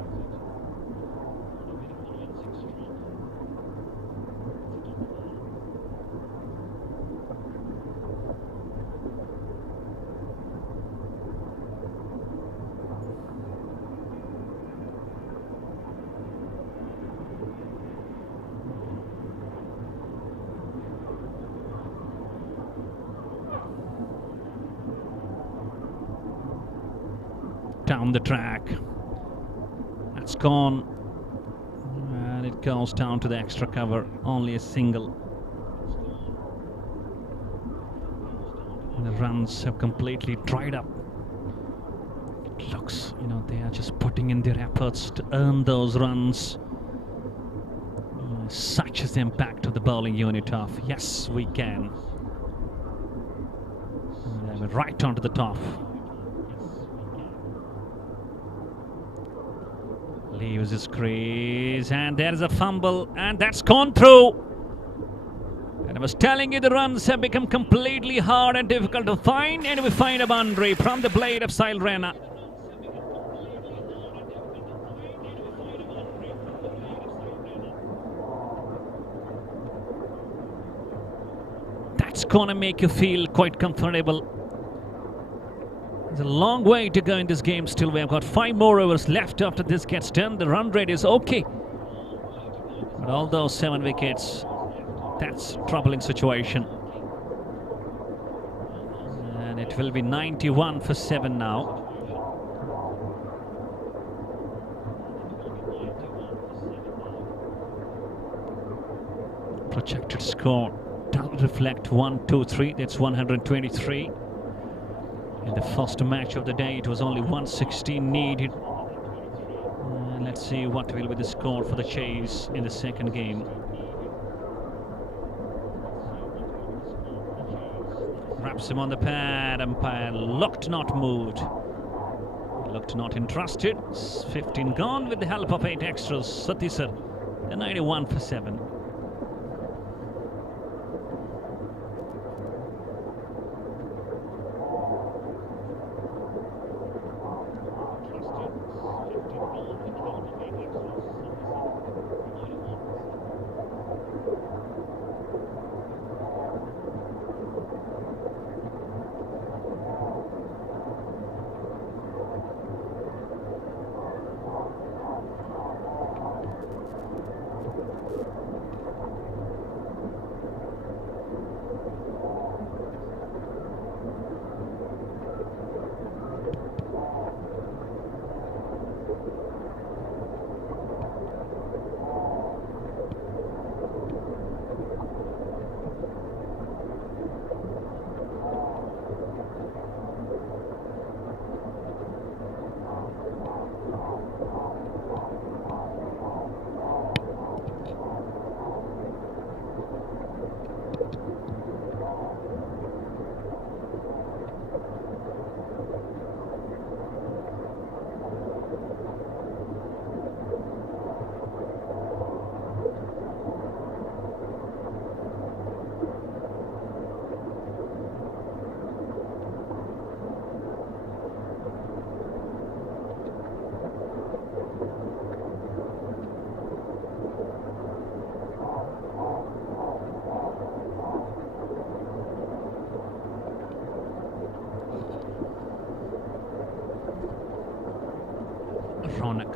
Down the track. That's gone. And it goes down to the extra cover. Only a single. The runs have completely dried up. It looks, they are just putting in their efforts to earn those runs. Such is the impact of the bowling unit of Yes We Can. They went right onto the top. Leaves his crease, and there's a fumble, and that's gone through. And I was telling you, the runs have become completely hard and difficult to find, and we find a boundary from the blade of Sahil Raina. That's gonna make you feel quite comfortable. There's a long way to go in this game still. We have got 5 more overs left after this gets done. The run rate is okay. But all those 7 wickets, that's a troubling situation. And it will be 91 for 7 now. Projected score doesn't reflect 1, 2, 3. That's 123. In the first match of the day, it was only 116 needed. Let's see what will be the score for the Chase in the second game. Wraps him on the pad. Umpire looked not moved. Looked not interested. 15 gone with the help of 8 extras. Satisar, the 91 for 7.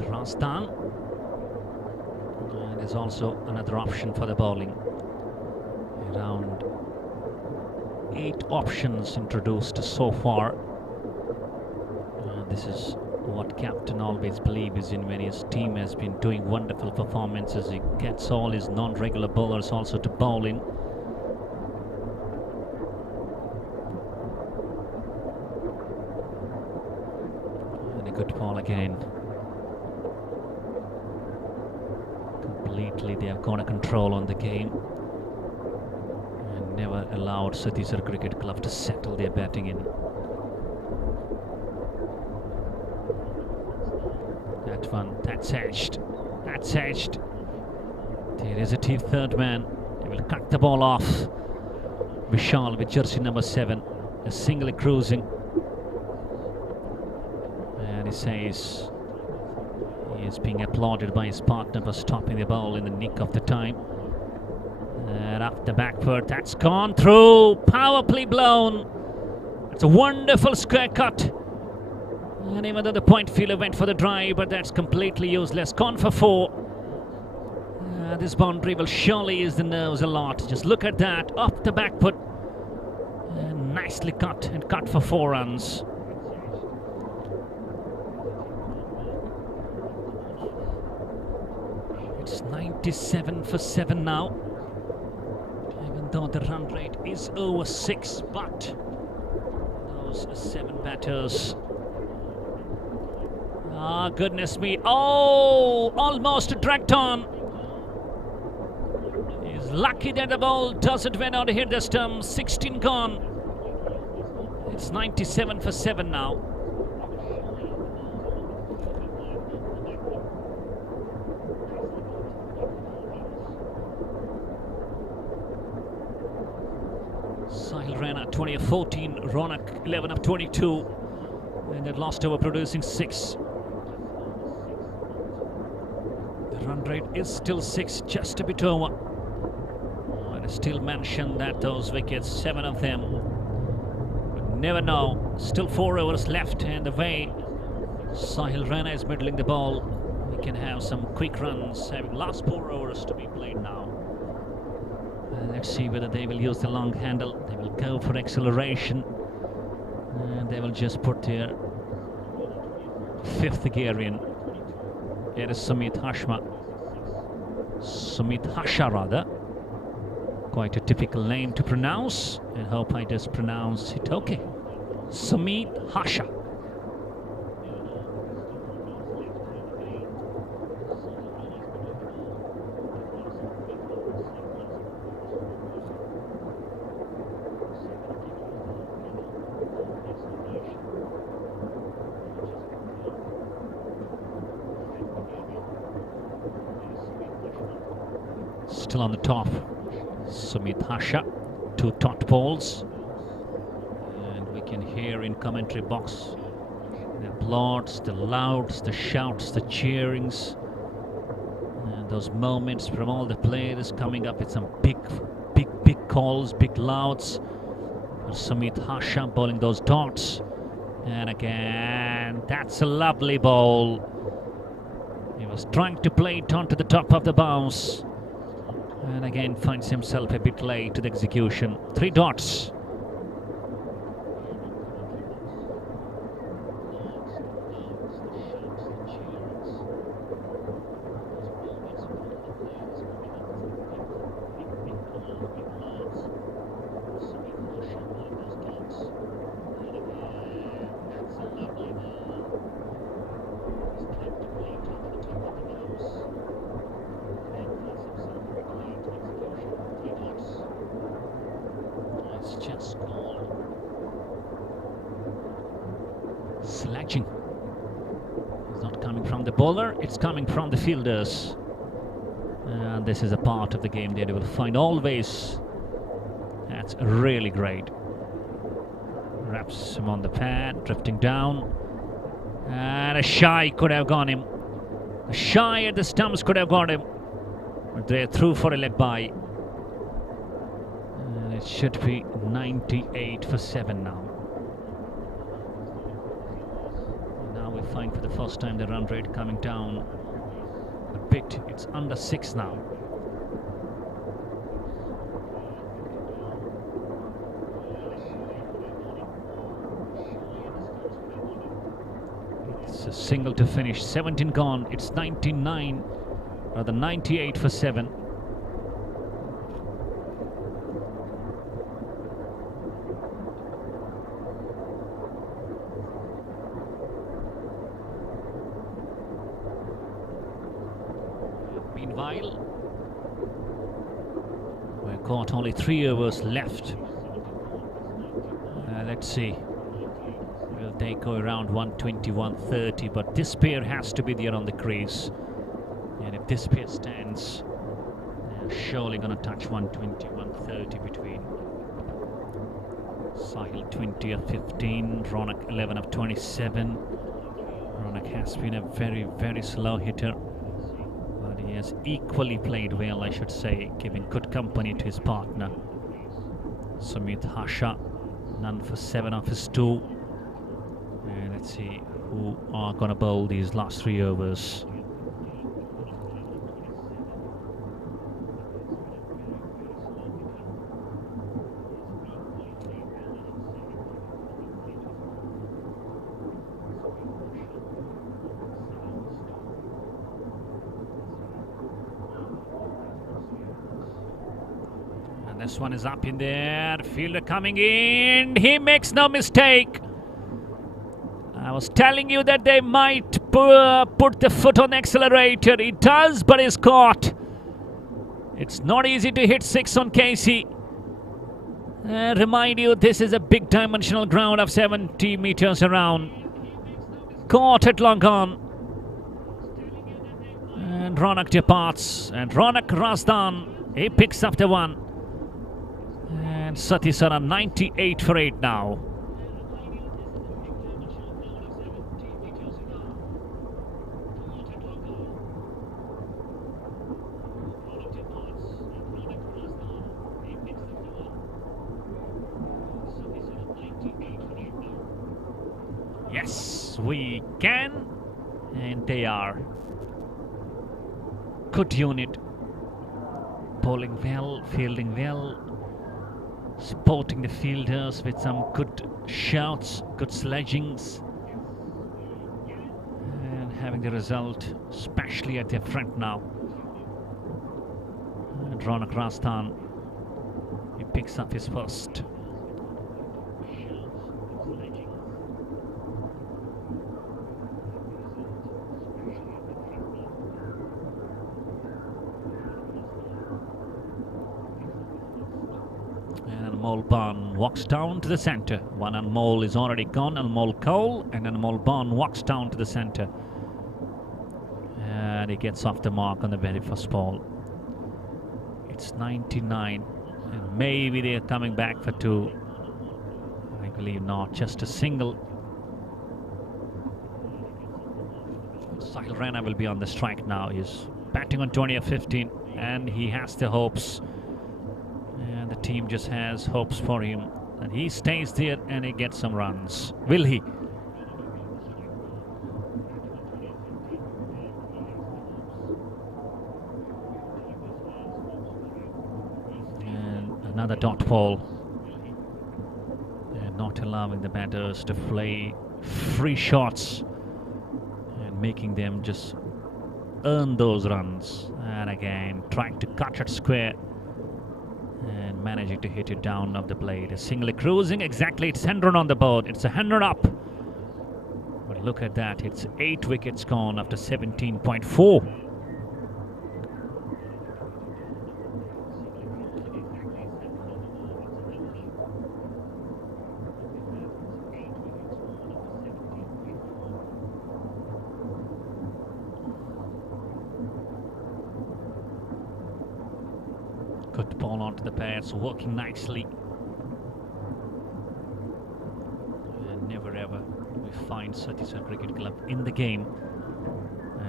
Rastan. There's also another option for the bowling. Around 8 options introduced so far. This is what captain always believes in when his team has been doing wonderful performances. He gets all his non-regular bowlers also to bowl in. And a good ball again. Completely they have got a control on the game and never allowed Satisar Cricket Club to settle their batting in. That one, that's edged. That's edged. There is a third man. He will cut the ball off. Vishal with jersey number 7 is singly cruising. And he says he is being applauded by his partner for stopping the ball in the nick of the time. And up the back foot, that's gone through. Power play blown. It's a wonderful square cut. And even though the point fielder went for the drive, but that's completely useless. Gone for 4. This boundary will surely ease the nerves a lot. Just look at that. Up the back foot. And nicely cut and cut for 4 runs. It's 97 for 7 now. Even though the run rate is over 6, but those 7 batters. Ah, goodness me. Oh, almost dragged on. He's lucky that the ball doesn't went out to hit the stump. 16 gone. It's 97 for 7 now. Sahil Rana 20 of 14, Ronak 11 of 22, and that last over producing 6. The run rate is still 6, just a bit over. But I still mention that those wickets, 7 of them, but never know. Still 4 overs left, and the way Sahil Rana is middling the ball, we can have some quick runs, having last 4 overs to be played now. Let's see whether they will use the long handle. They will go for acceleration, and they will just put their 5th gear in. Here is Sumit Hasha rather. Quite a typical name to pronounce, and hope I just pronounce it okay. Sumit Hasha. Still on the top, Sumit Hasha, 2 dot balls, and we can hear in commentary box the applauds, the louds, the shouts, the cheerings, and those moments from all the players coming up with some big calls, big louds. For Sumit Hasha bowling those dots, and again, that's a lovely ball. He was trying to play it onto the top of the bounce, and again finds himself a bit late to the execution. 3 dots. Just called sledging. It's not coming from the bowler, it's coming from the fielders, and this is a part of the game that they will find always. That's really great. Wraps him on the pad, drifting down, and a shy could have gone him. A shy at the stumps could have got him, but they're through for a leg by. It should be 98 for 7 now. Now we find for the first time the run rate coming down a bit. It's under 6 now. It's a single to finish. 17 gone. It's 99, rather 98 for 7. Meanwhile, we've got only 3 overs left. Let's see. Will they go around 120, 130? But this pair has to be there on the crease. And if this pair stands, they're surely going to touch 120, 130 between. Sahil 20 of 15, Ronak 11 of 27. Ronak has been a very slow hitter. He has equally played well, I should say, giving good company to his partner. Sumit Hasha, none for 7 of his 2. And let's see who are going to bowl these last 3 overs. This one is up in there. Fielder coming in. He makes no mistake. I was telling you that they might put the foot on the accelerator. He does, but he's caught. It's not easy to hit 6 on Casey. Remind you, this is a big dimensional ground of 70 meters around. Caught at long on. And Ronak departs. And Ronak Razdan, he picks up the one. And Satisar are 98 for 8 now. Yes, we can. And they are. Good unit. Bowling well, fielding well. Supporting the fielders with some good shouts, good sledgings. And having the result, especially at their front now. And Ronak Rastan, he picks up his first. Anmol Ban walks down to the center. One Anmol is already gone, Anmol Cole, and Anmol Ban walks down to the center. And he gets off the mark on the very first ball. It's 99, and maybe they're coming back for 2. I believe not, just a single. Sahil Raina will be on the strike now. He's batting on 20 or 15, and he has the hopes. And the team just has hopes for him. And he stays there and he gets some runs. Will he? And another dot ball. And not allowing the batters to play free shots. And making them just earn those runs. And again, trying to cut it square. And managing to hit it down off the blade. A single cruising, exactly, it's 100 on the board. It's 100 up. But look at that, it's 8 wickets gone after 17.4. Good ball onto the pads, working nicely. And never ever we find Satisar Cricket Club in the game.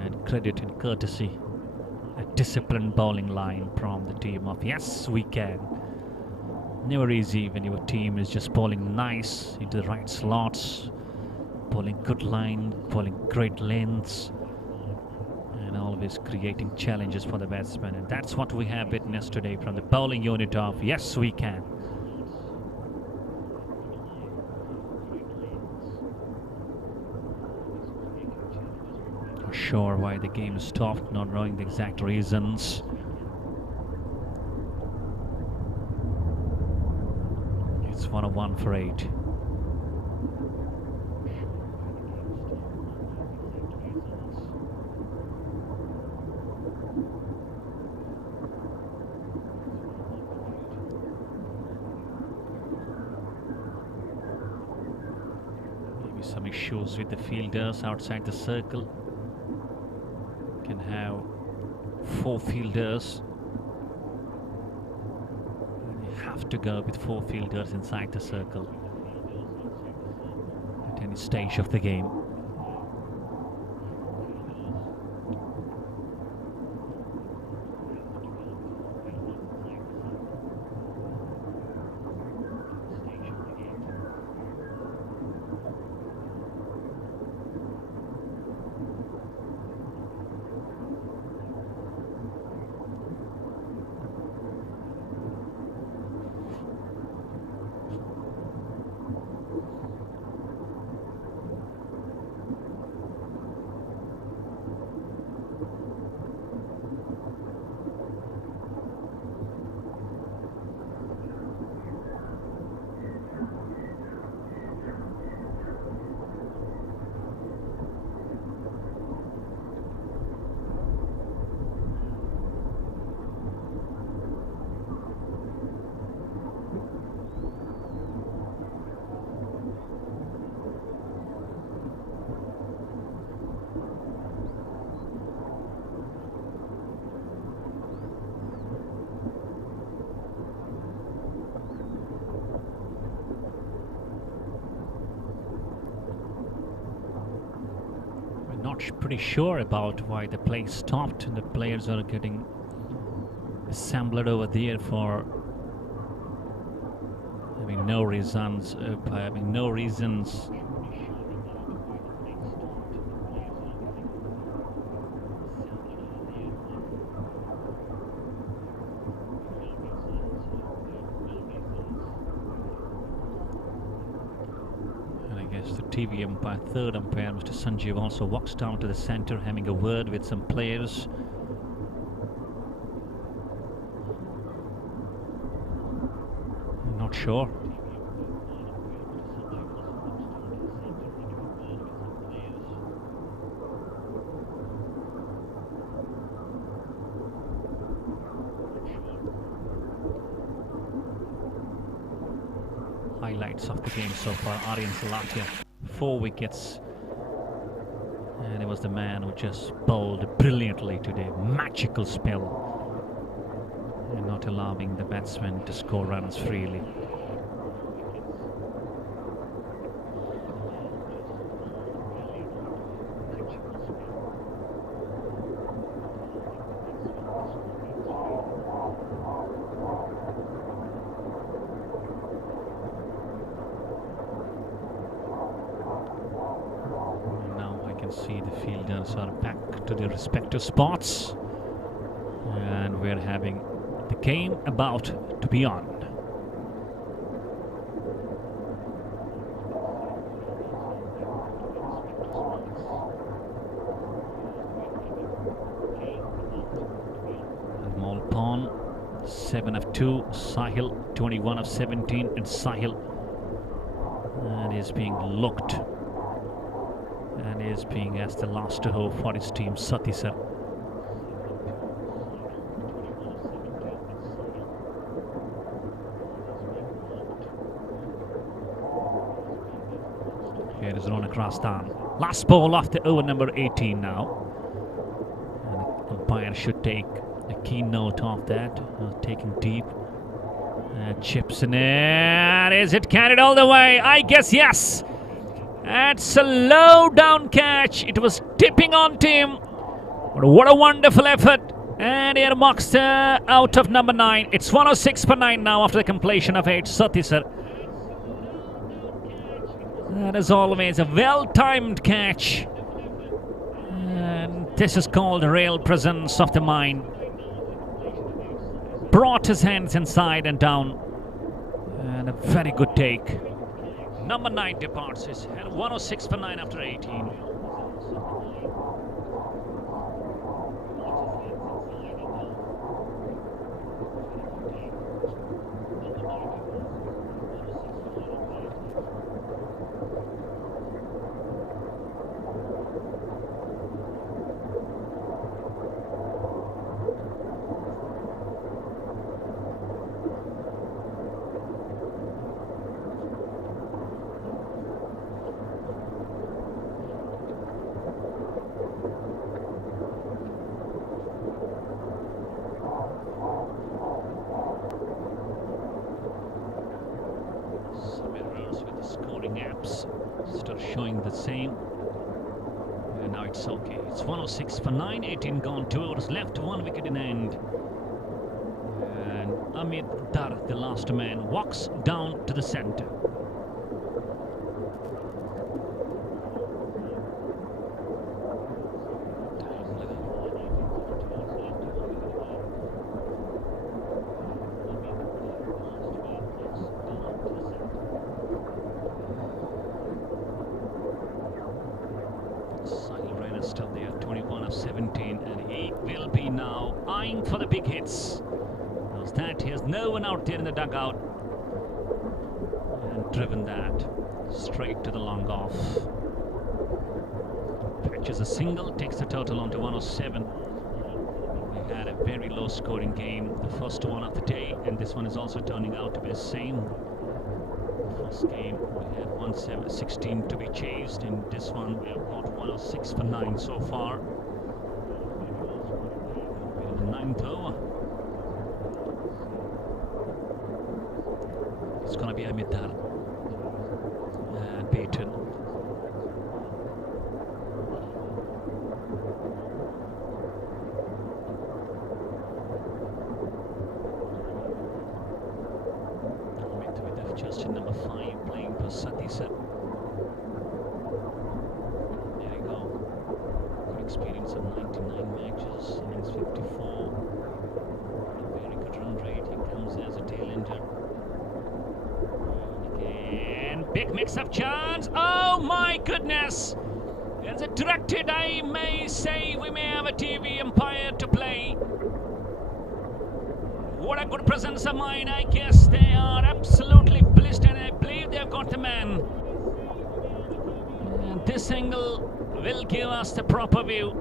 And credit and courtesy, a disciplined bowling line from the team of Yes We Can. Never easy when your team is just bowling nice into the right slots, bowling good line, bowling great lengths. And always creating challenges for the batsmen, and that's what we have witnessed today from the bowling unit of Yes We Can. Not sure why the game stopped, not knowing the exact reasons. It's 101 for 8. Some issues with the fielders outside the circle. Can have 4 fielders. You have to go with 4 fielders inside the circle at any stage of the game. pretty sure about why the play stopped and the players are getting assembled over there for having no reasons. The TV umpire, third umpire, Mr. Sanjeev, also walks down to the center having a word with some players. I'm not sure. Highlights of the game so far. Aryan Salatia, 4 wickets, and it was the man who just bowled brilliantly today. Magical spell, and not allowing the batsmen to score runs freely. See the fielders are back to their respective spots, and we're having the game about to be on. Anmol Pawn, 7 of 2, Sahil 21 of 17, and Sahil is being looked and is being as the last to hope for his team, Satisar. Here is Ronak Rastan. Last ball of the over number 18 now. And the umpire should take a keen note of that. Taking deep. And chips in it. Is it carried all the way? I guess yes. It's a low down catch. It was tipping onto him. But what a wonderful effort. And here marks out of number 9. It's 106 for 9 now after the completion of 8. Satisar. That is always a well-timed catch. And this is called real presence of the mind. Brought his hands inside and down. And a very good take. Number 9 departs. It's 106 for 9 after 18. Scoring apps still showing the same, and now it's okay. It's 106 for 9, 18 gone, 2 overs left, 1 wicket in hand. And Amit Dar, the last man, walks down to the centre. Still there, 21 of 17, and he will be now eyeing for the big hits. Knows that he has no one out there in the dugout, and driven that straight to the long off. Pitches a single, takes the total on to 107. We had a very low scoring game, the first one of the day, and this one is also turning out to be the same. First game we had 116 to be chased, and this one we have got 106 for 9 so far. In the 9th over, it's going to be Amit Dar and Payton. Satisar. There you go. Good experience of 99 matches, innings 54. A very good run rate. He comes as a tail-ender. Again, big mix-up chance. Oh my goodness! As it directed, I may say we may have a TV umpire to play. What a good presence of mind. I guess they are absolutely blissed, and I believe they've got the man. And this angle will give us the proper view.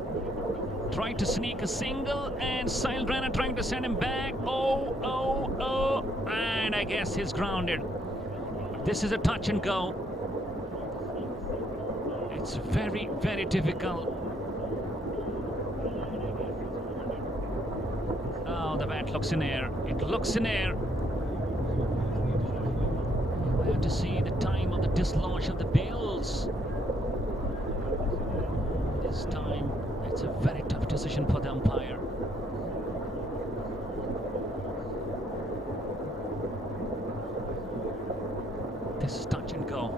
Trying to sneak a single, and Sailrana trying to send him back. Oh, and I guess he's grounded. This is a touch and go. It's very, very difficult. Oh, the bat looks in air. It looks in air. We have to see the time of the dislodge of the bails. This time, it's a very tough decision for the umpire. This is touch and go.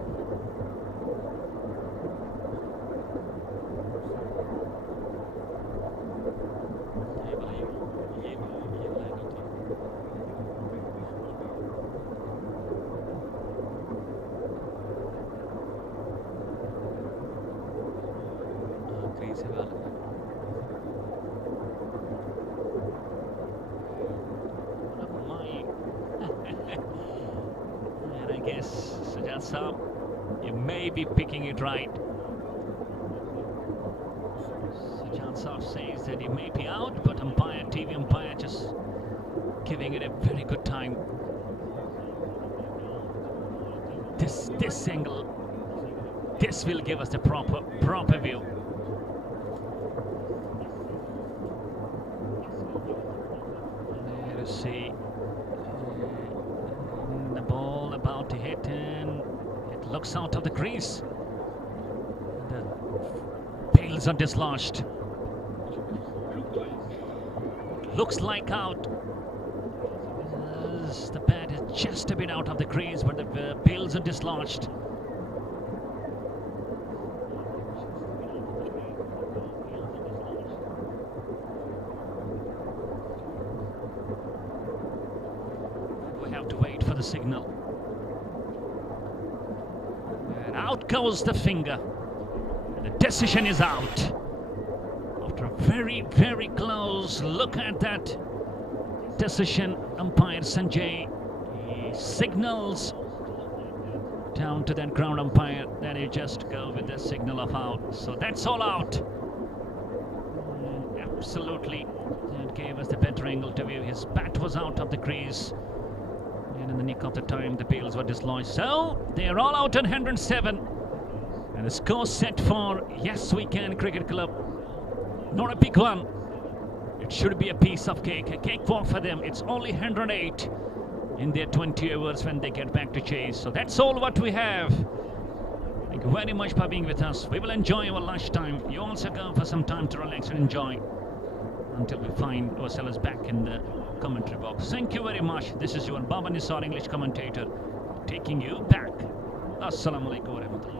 And I guess Satisar, you may be picking it right. Satisar says that he may be out, but TV umpire just giving it a very good time. This angle, this will give us the proper view. There you see the ball about to hit, and it looks out of the crease. The bails are dislodged. Looks like out. The bat is just a bit out of the crease, but the bails are dislodged. We have to wait for the signal. And out goes the finger. And the decision is out. After a very, very close look at that decision, umpire Sanjay, he signals down to that ground umpire that he just go with the signal of out. So that's all out. And absolutely, that gave us the better angle to view. His bat was out of the crease, and in the nick of the time, the bails were dislodged. So they are all out on 107, and the score set for Yes We Can Cricket Club. Not a big one. It should be a piece of cake, a cakewalk for them. It's only 108 in their 20 overs when they get back to chase. So that's all what we have. Thank you very much for being with us. We will enjoy our lunchtime. You also go for some time to relax and enjoy until we find ourselves back in the commentary box. Thank you very much. This is your Baba Nisar, English commentator, taking you back. Assalamu alaikum wa rahmatullah.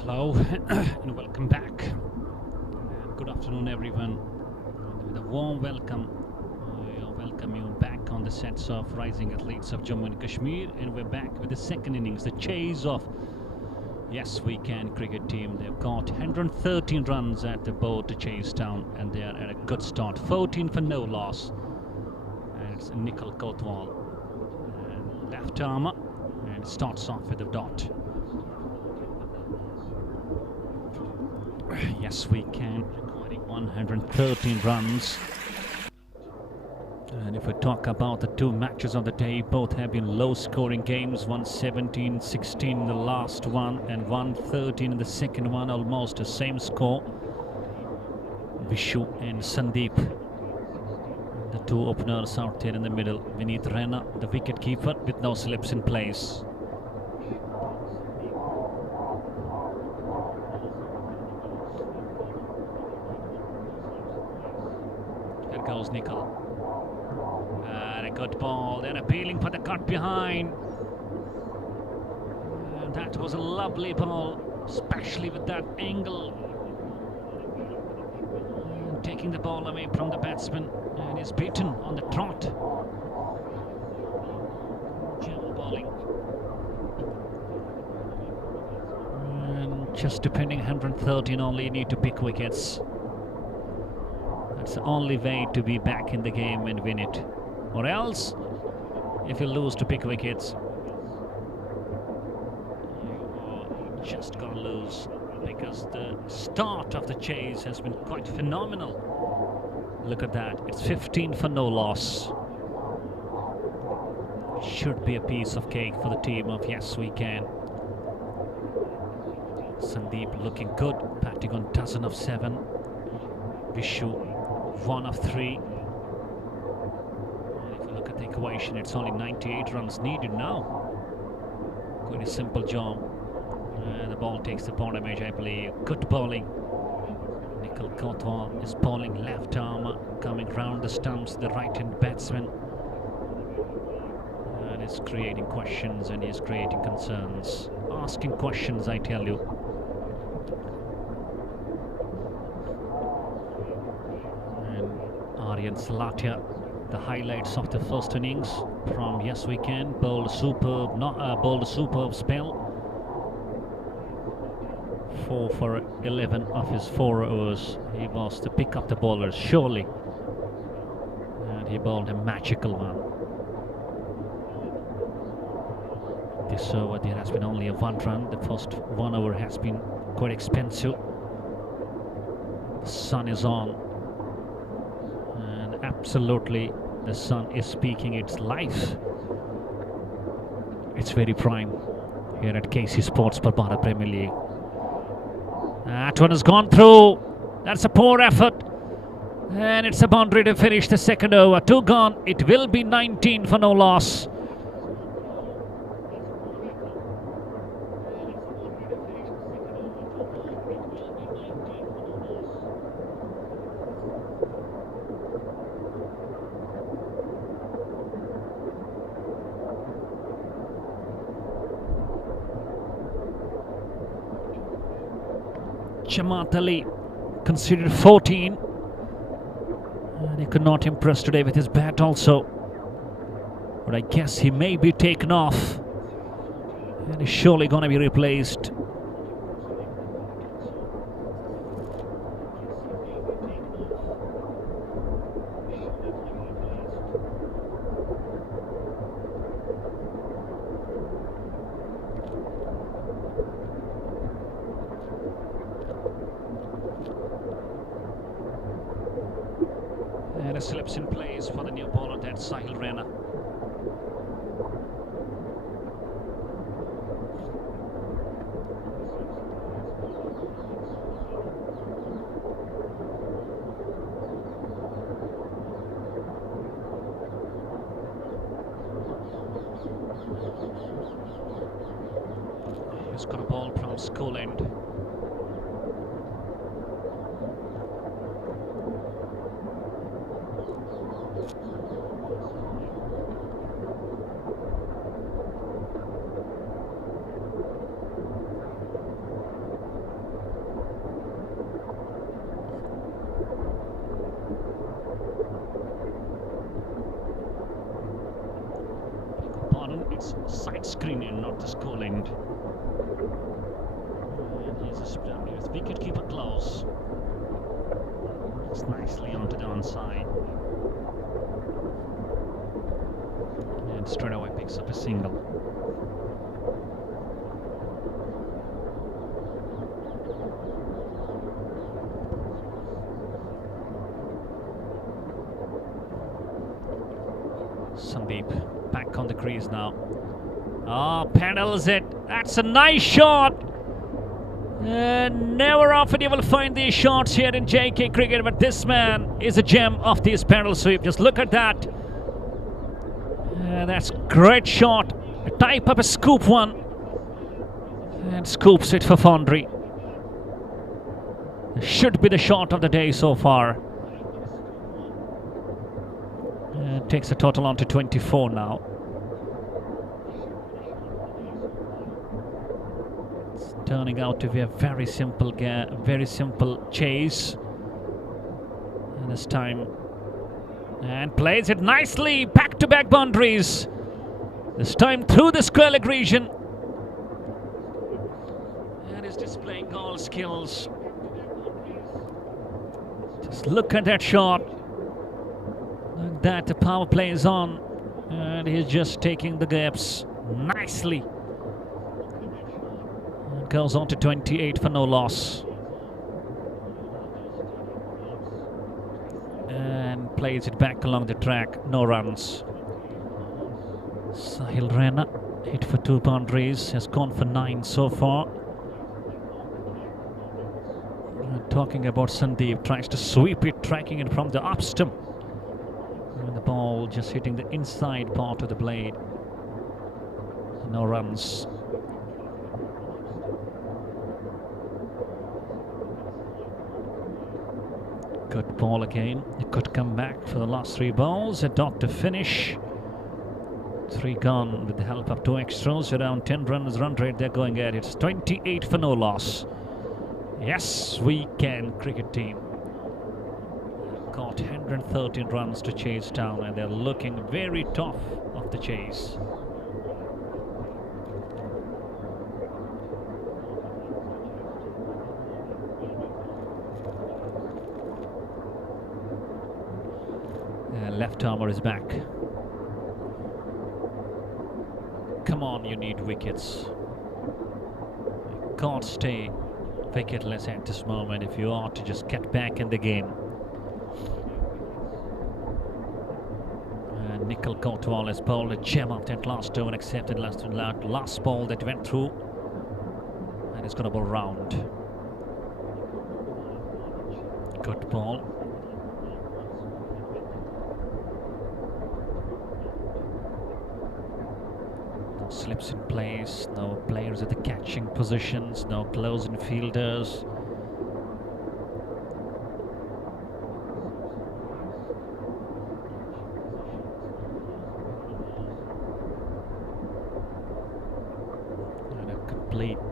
Hello and welcome back. And good afternoon, everyone. And with a warm welcome, we welcome you back on the sets of Rising Athletes of Jammu and Kashmir, and we're back with the second innings, the chase of Yes We Can cricket team. They've got 113 runs at the board to chase down, and they are at a good start. 14 for no loss, and it's Nikhil Kotwal, and left armour, and starts off with a dot. Yes We Can recording 113 runs. And if we talk about the two matches of the day, both have been low scoring games. 117-16 in the last one and 113 in the second one, almost the same score. Vishu and Sandeep, the two openers out there in the middle. Vineet Rena, the wicket keeper, with no slips in place. Here goes Nikhil. And a good ball. They're appealing for the cut behind. And that was a lovely ball, especially with that angle. And taking the ball away from the batsman. And he's beaten on the trot. Gentle bowling. And just depending 113 only, you need to pick wickets. That's the only way to be back in the game and win it. Or else, if you lose to pick wickets, you are just gonna lose, because the start of the chase has been quite phenomenal. Look at that, it's 15 for no loss. Should be a piece of cake for the team of Yes We Can. Sandeep looking good, batting on dozen of 7. Vishu 1 of 3. The equation, it's only 98 runs needed now. Quite a simple job. The ball takes the bottom edge, I believe. Good bowling. Nikhil Kotwal is bowling left arm, coming round the stumps, the right-hand batsman. And it's creating questions, and he's creating concerns. Asking questions, I tell you. And Aryan Salatia. The highlights of the first innings from Yes We Can. Bowled a superb spell. 4 for 11 of his 4 overs. He was to pick up the bowlers, surely. And he bowled a magical one. This over there has been only a 1 run. The first 1 over has been quite expensive. The sun is on. And absolutely, the sun is speaking its life. It's very prime here at KC Sports Barbara Premier League. That one has gone through. That's a poor effort. And it's a boundary to finish the second over. 2 gone. It will be 19 for no loss. Jamaat Ali considered 14, and he could not impress today with his bat also, but I guess he may be taken off and is surely going to be replaced. And a slips in place for the new bowler, that's Sahil Rana. He's got a ball from school end. screen end, not the school end. And here's a split with wicketkeeper close. It's nicely onto the onside. And straight away picks up a single. Sandeep back on the crease now. Oh, pedals it. That's a nice shot. Never often you will find these shots here in JK cricket, but this man is a gem of this pedal sweep. Just look at that. That's great shot. Type up a scoop one. And scoops it for Fondry. Should be the shot of the day so far. Takes a total on to 24 now. It's turning out to be a very simple chase. And this time, and plays it nicely. Back-to-back boundaries. This time through the square leg region. And is displaying goal skills. Just look at that shot. Like that, the power play is on, and he's just taking the gaps nicely. It goes on to 28 for no loss. And plays it back along the track, no runs. Sahil Raina hit for 2 boundaries, has gone for 9 so far. Talking about Sandeep, tries to sweep it, tracking it from the up stump. And the ball just hitting the inside part of the blade. No runs. Good ball again. It could come back for the last 3 balls. A dot to finish. 3 gone with the help of 2 extras. Around 10 runs run rate they're going at. It's 28 for no loss. Yes, we can, cricket team. Got 113 runs to chase down, and they're looking very tough of the chase. Left armour is back. Come on, you need wickets. You can't stay wicketless at this moment if you are to just get back in the game. Nikhil Kotwal has bowled a gem of that last over and accepted last ball that went through, and it's going to bowl round. Good ball. No slips in place, no players at the catching positions, no close-in fielders.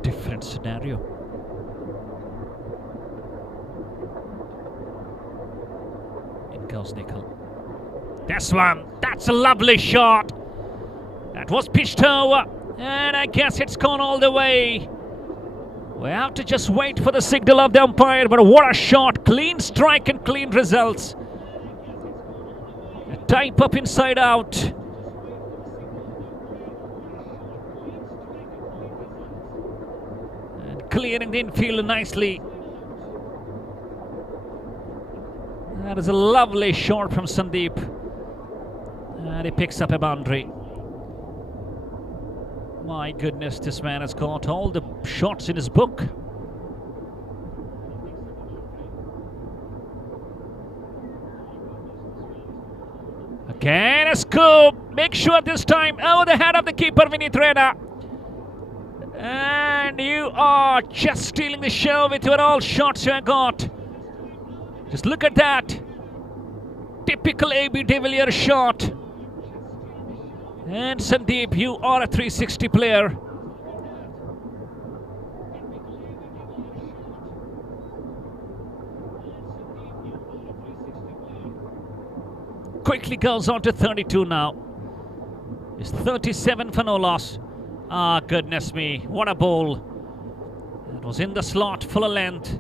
Different scenario. In goes Nikhil. This one, that's a lovely shot. That was pitched over, and I guess it's gone all the way. We have to just wait for the signal of the umpire, but what a shot. Clean strike and clean results. A type up inside out. Clearing the infield nicely. That is a lovely shot from Sandeep. And he picks up a boundary. My goodness, this man has got all the shots in his book. Again, a scoop. Make sure this time over the head of the keeper, Vinith Rena. And you are just stealing the show with your all shots you have got. Just look at that. Typical AB de Villiers shot. And Sandeep, you are a 360 player. Quickly goes on to 32 now. It's 37 for no loss. Ah, goodness me, what a ball. It was in the slot, full of length.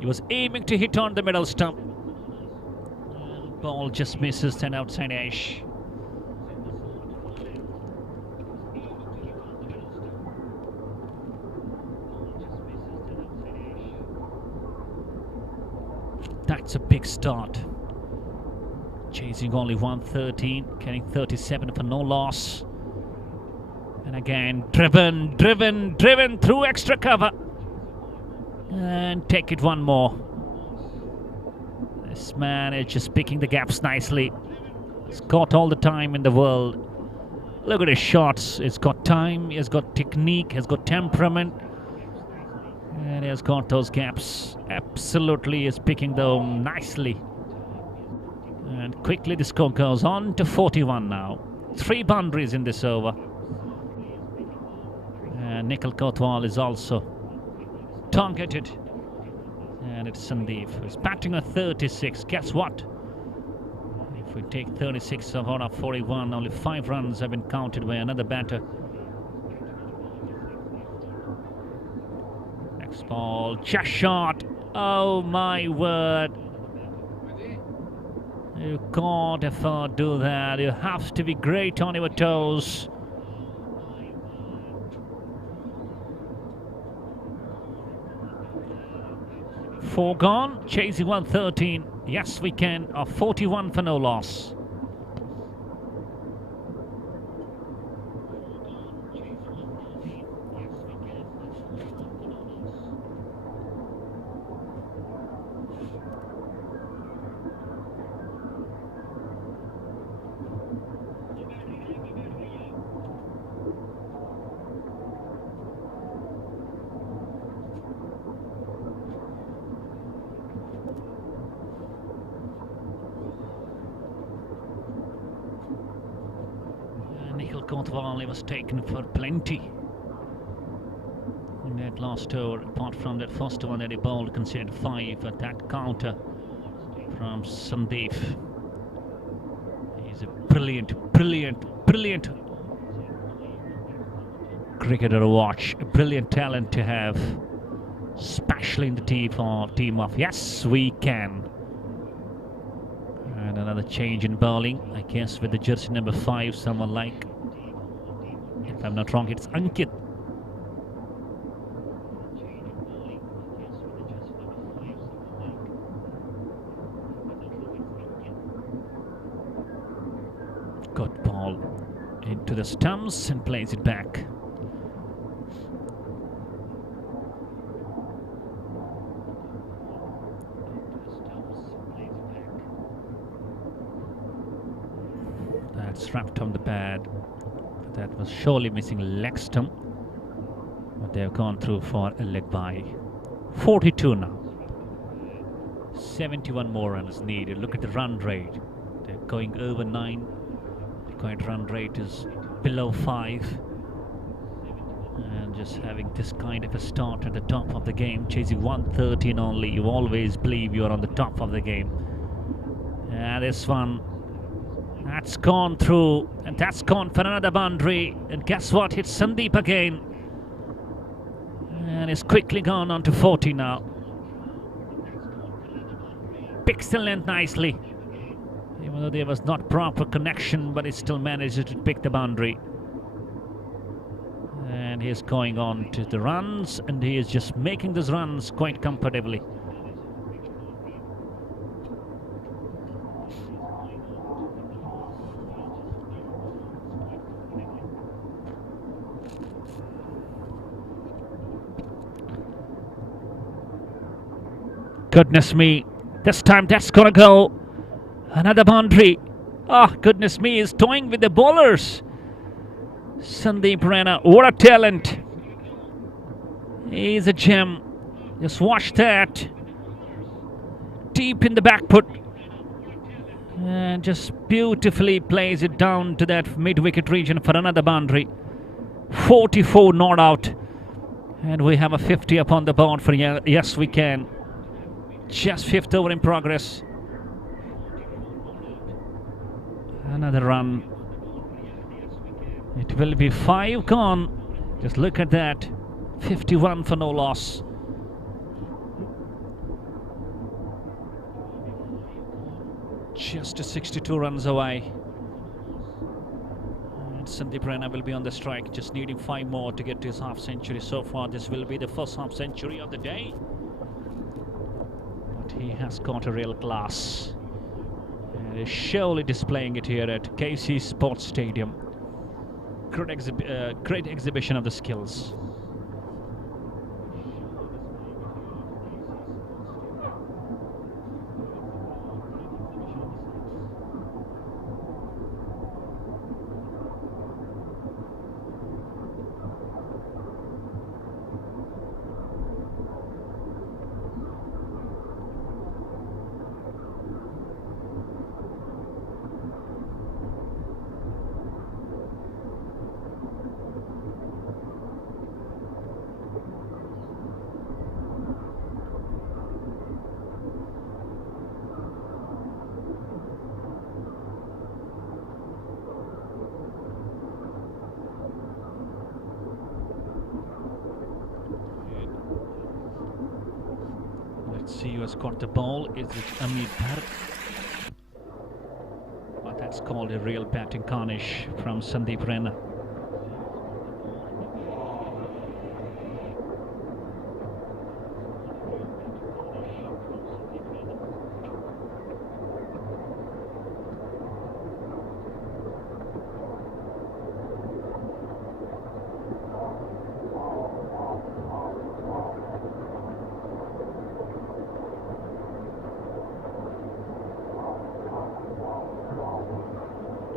He was aiming to hit on the middle stump. And ball just misses and outside edge. That's a big start. Chasing only 113, getting 37 for no loss. And again, driven through extra cover. And take it one more. This man is just picking the gaps nicely. He's got all the time in the world. Look at his shots. He's got time, he's got technique, he's got temperament. And he has got those gaps. Absolutely is picking them nicely. And quickly the score goes on to 41 now. 3 boundaries in this over. And Nikhil Kotwal is also targeted. And it's Sandeep who's batting at 36. Guess what? If we take 36 out of 41, only 5 runs have been counted by another batter. Next ball, just shot. Oh my word. You can't afford to do that. You have to be great on your toes. Four gone, chasing 113. Yes, we can. 41 for no loss. Kotwal was taken for plenty in that last over. Apart from that first one that he bowled, considered 5 at that counter from Sandeep. He's a brilliant cricketer to watch. A brilliant talent to have, especially in the team of Yes We Can. And another change in bowling, I guess, with the jersey number 5, someone like, if I'm not wrong, it's Ankit. Good ball into the stumps and plays it back. That's wrapped on the pad. That was surely missing leg stump, but they've gone through for a leg bye. 42 now. 71 more runs needed. Look at the run rate. They're going over 9. The current run rate is below 5. And just having this kind of a start at the top of the game, chasing 113 only, you always believe you're on the top of the game. And this one, that's gone through, and that's gone for another boundary. And guess what? It's Sandeep again. And it's quickly gone on to 40 now. Picks the length nicely. Even though there was not proper connection, but he still managed to pick the boundary. And he's going on to the runs, and he is just making those runs quite comfortably. Goodness me, this time that's gonna go. Another boundary. Oh, goodness me, he's toying with the bowlers. Sandeep Raina, what a talent. He's a gem. Just watch that. Deep in the back foot. And just beautifully plays it down to that mid-wicket region for another boundary. 44 not out. And we have a 50 upon the board for Yes We Can. Just 5th over in progress. Another run. It will be 5 gone. Just look at that. 51 for no loss. Just 62 runs away. And Sandeep Raina will be on the strike, just needing 5 more to get to his half century. So far, this will be the first half century of the day. But he has got a real class. And is surely displaying it here at KC Sports Stadium. Great exhibition of the skills. Let's see who has got the ball. Is it Amit Bharat? But that's called a real batting carnage from Sandeep Raina.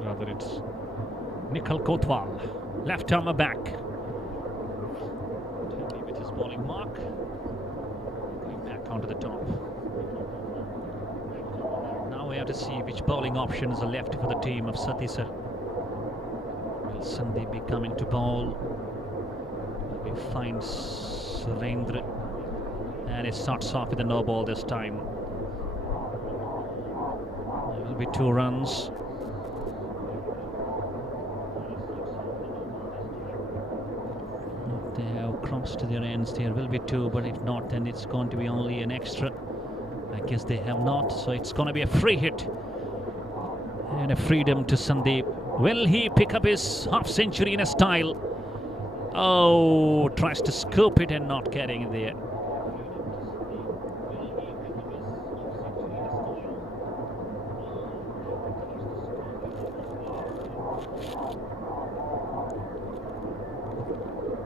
Rather, it's Nikhil Kotwal, left armer back. Happy with his bowling mark. Going back onto the top. Now we have to see which bowling options are left for the team of Satisar. Will Sandeep be coming to bowl? Will we find Surendra? And it starts off with a no ball this time. There will be 2 runs. They have crossed to their ends. There will be 2, but if not, then it's going to be only an extra. I guess they have not, so it's going to be a free hit and a freedom to Sandeep. Will he pick up his half century in a style? Oh, tries to scoop it and not getting it there.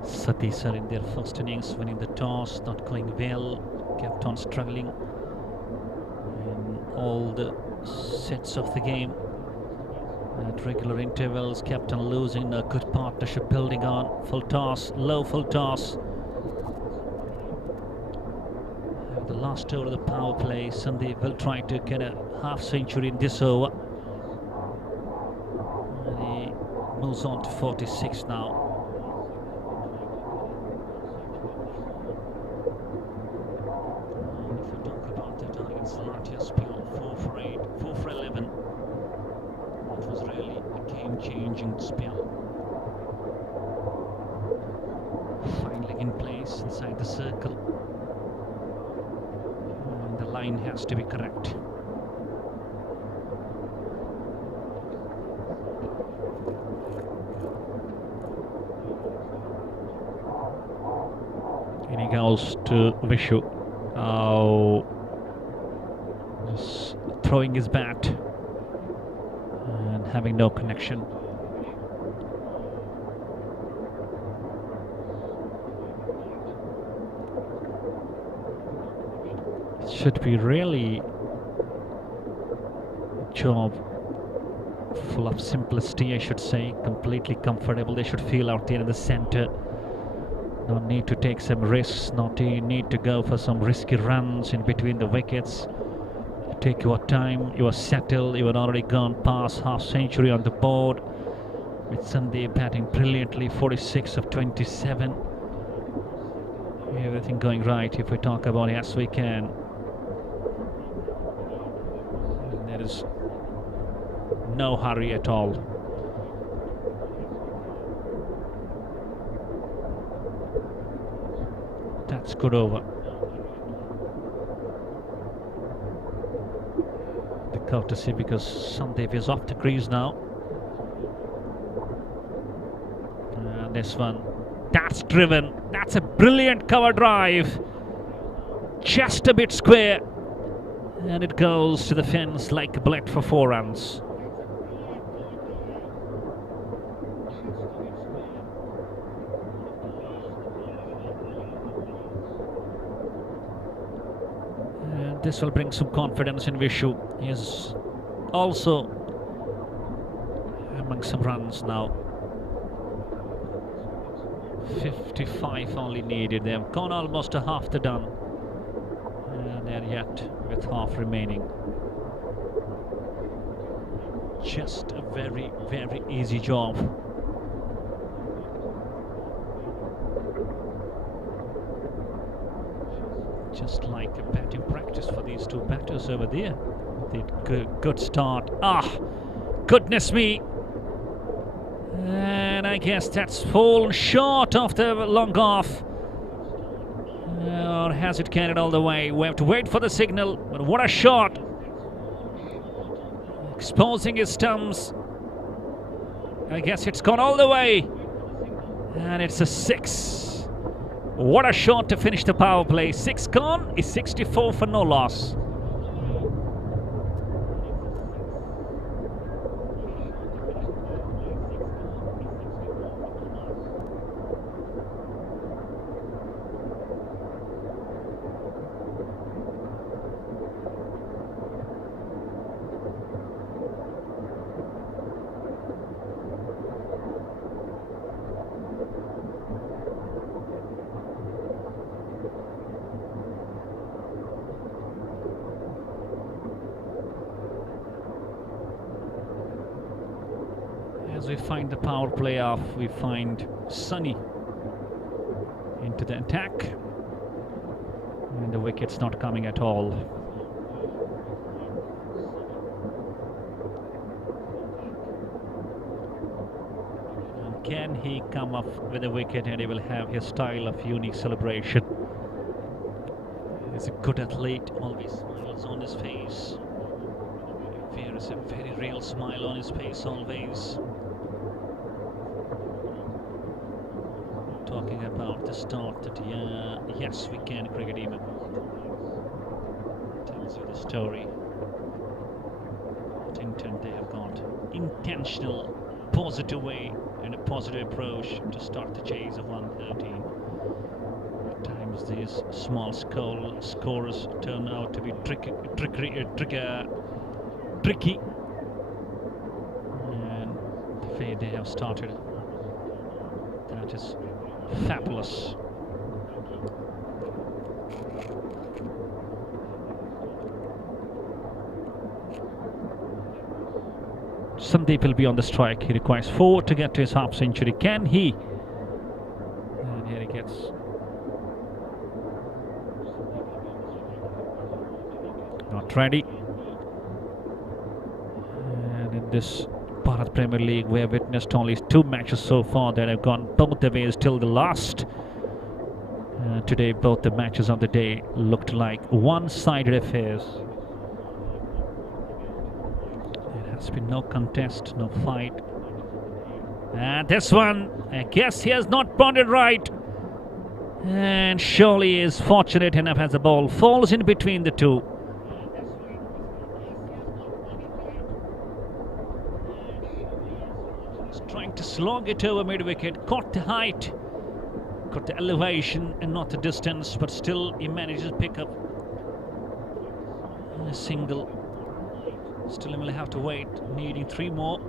Satisar in their first innings, winning the toss, not going well, kept on struggling in all the sets of the game. At regular intervals, kept on losing. A good partnership building on. Full toss, low full toss. At the last over of the power play, Sandeep will try to get a half century in this over. And he moves on to 46 now. Spell 4 for 8, 4 for 11. It was really a game-changing spell. Finally in place inside the circle. And the line has to be correct. And he goes to Vishu. Oh. Just throwing his bat and having no connection. It should be really a job full of simplicity, I should say, completely comfortable. They should feel out there in the center. No need to take some risks, not need to go for some risky runs in between the wickets. Take your time, you are settled, you are already gone past half century on the board. With Sandeep batting brilliantly, 46 of 27. Everything going right if we talk about yes we can. And there is no hurry at all. It's good over. The courtesy because Sandeep is off the crease now. And this one, that's driven. That's a brilliant cover drive. Just a bit square. And it goes to the fence like a bullet for 4 runs. And this will bring some confidence in Vishu. He is also among some runs now. 55 only needed. They have gone almost to half the done. And they're yet with half remaining. Just a very, very easy job. Just like a batting practice for these two batters over there. Good start. Ah, goodness me. And I guess that's fallen short of the long off. Or has it carried all the way? We have to wait for the signal. But what a shot! Exposing his stumps. I guess it's gone all the way. And it's a 6. What a shot to finish the power play. 6 gone is 64 for no loss. As we find the power play off, we find Sunny into the attack. And the wicket's not coming at all. And can he come up with a wicket and he will have his style of unique celebration? He's a good athlete, always smiles on his face. There is a very real smile on his face always. Talking about the start that yes, we can cricket even. Tells you the story. Intent they have got intentional, positive way and a positive approach to start the chase of 113. At times these small scores turn out to be tricky. And the way they have started, that is fabulous. Sandeep will be on the strike. He requires 4 to get to his half century. Can he? And here he gets. Not ready. And in this Bharat Premier League, we have witnessed only 2 matches so far that have gone both the ways till the last. Today, both the matches of the day looked like one-sided affairs. There has been no contest, no fight. And this one, I guess he has not bonded right. And surely is fortunate enough as the ball falls in between the two. Trying to slog it over mid-wicket, caught the height, got the elevation and not the distance, but still he manages to pick up a single. Still he will have to wait, needing 3 more.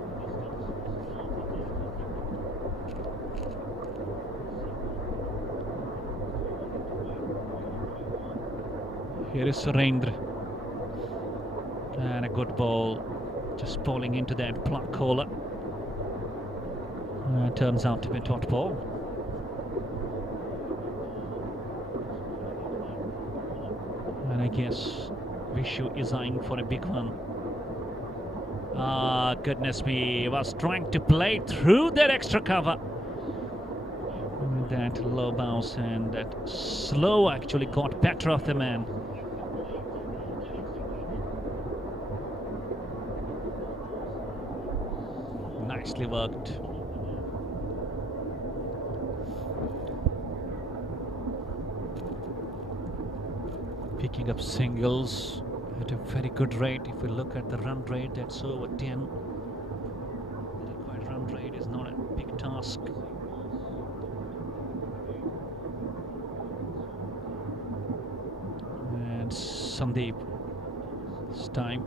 Here is Surendra. And a good ball, just bowling into that plug collar. Turns out to be a dot ball. And I guess Vishu is eyeing for a big one. Ah, goodness me, he was trying to play through that extra cover. that low bounce, and that slow actually got better of the man. Nicely worked. Picking up singles at a very good rate. If we look at the run rate, that's over 10. The required run rate is not a big task. And Sandeep, this time,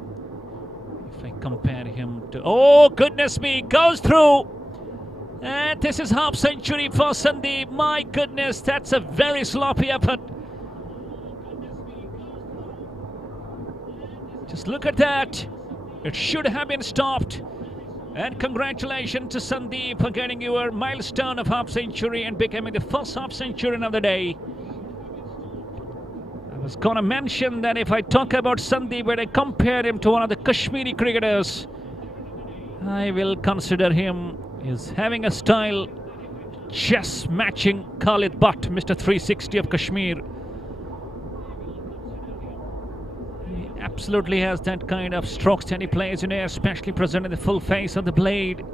if I compare him to... Oh, goodness me, goes through! And this is half century for Sandeep. My goodness, that's a very sloppy effort. Just look at that. It should have been stopped. And congratulations to Sandeep for getting your milestone of half century and becoming the first half centurion of the day. I was going to mention that if I talk about Sandeep, when I compare him to one of the Kashmiri cricketers, I will consider him as having a style just matching Khalid Butt, Mr. 360 of Kashmir. He absolutely has that kind of strokes that he plays in air, especially presenting the full face of the blade.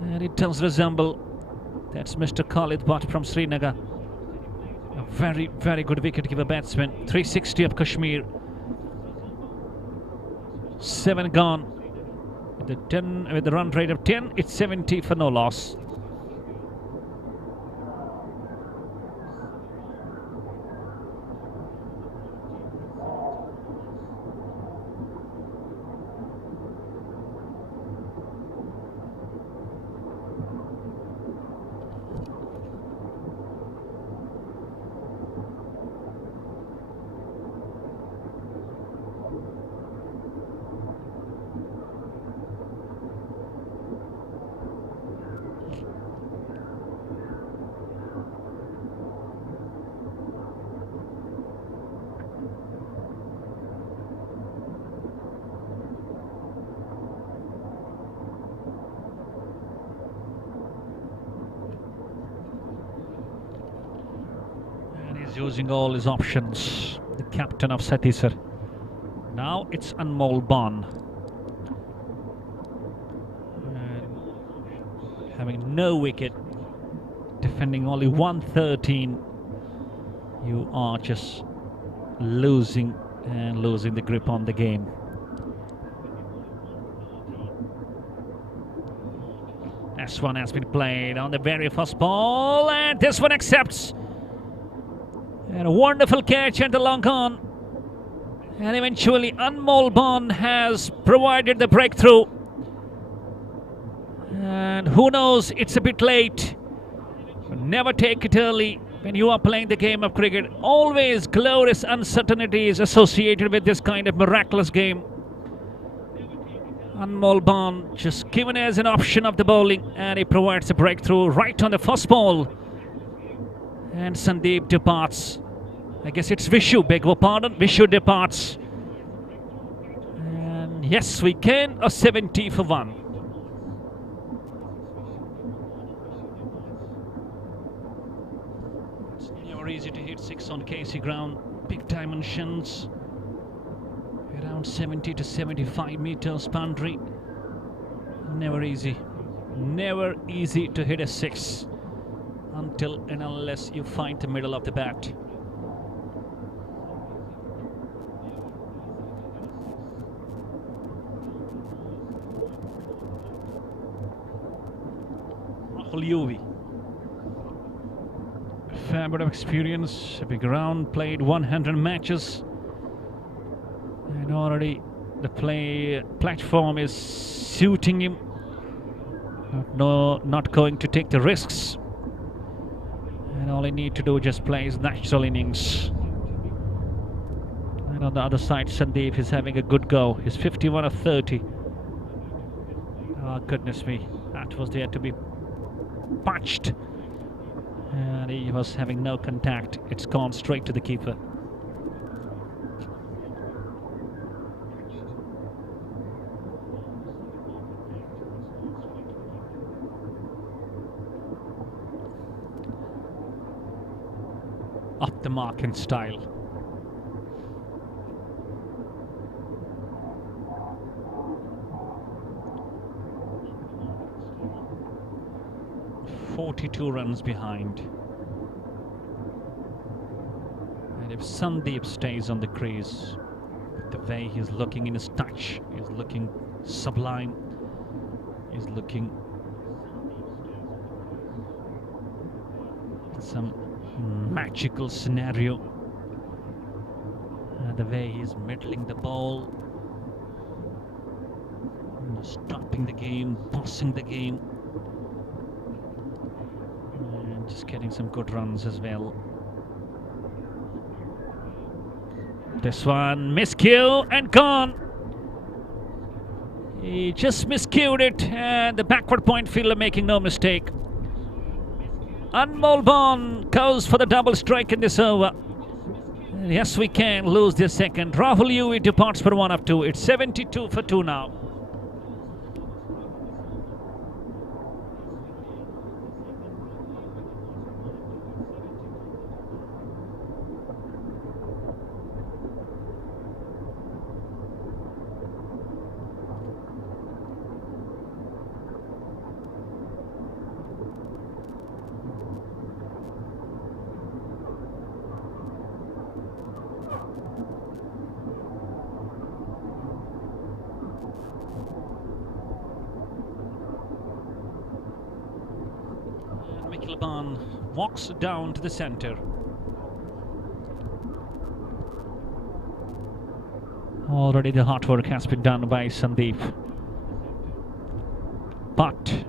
And it does resemble. That's Mr. Khalid Butt from Srinagar. A very, very good wicket-keeper batsman. 360 of Kashmir. 7 gone. With the run rate of 10, it's 70 for no loss. Using all his options, the captain of Satisar. Now it's Anmol Ban. And having no wicket, defending only 113, you are just losing the grip on the game. This one has been played on the very first ball, and this one accepts. And a wonderful catch and a long on. And eventually Anmol Ban has provided the breakthrough. And who knows, it's a bit late. Never take it early when you are playing the game of cricket. Always glorious uncertainty is associated with this kind of miraculous game. Anmol Ban just given as an option of the bowling, and he provides a breakthrough right on the first ball. And Sandeep departs. I guess it's Vishu, beg your pardon. Vishu departs. And yes, we can. A 70 for 1. It's never easy to hit 6 on KC ground. Big dimensions. Around 70 to 75 meters boundary. Never easy. Never easy to hit a 6. Until and unless you find the middle of the bat. Rahul Yuvi. Fair bit of experience, a big round, played 100 matches. And already the platform is suiting him. Not going to take the risks. And all he need to do is just play his natural innings. And on the other side, Sandeep is having a good go. He's 51 of 30. Oh, goodness me. That was there to be punched. And he was having no contact. It's gone straight to the keeper. the mark in style. "42 runs behind." And if Sandeep stays on the crease, the way he's looking in his touch, he's looking sublime, he's looking some magical scenario, and the way he's middling the ball, stopping the game, bossing the game, and just getting some good runs as well. This one, miscue and gone. He just miscued it, and the backward point fielder making no mistake. Anmol Bond goes for the double strike in this over. Yes, we can lose this second. Rahul Yui departs for 1 of 2. It's 72 for 2 now. Ban walks down to the center. Already the hard work has been done by Sandeep. But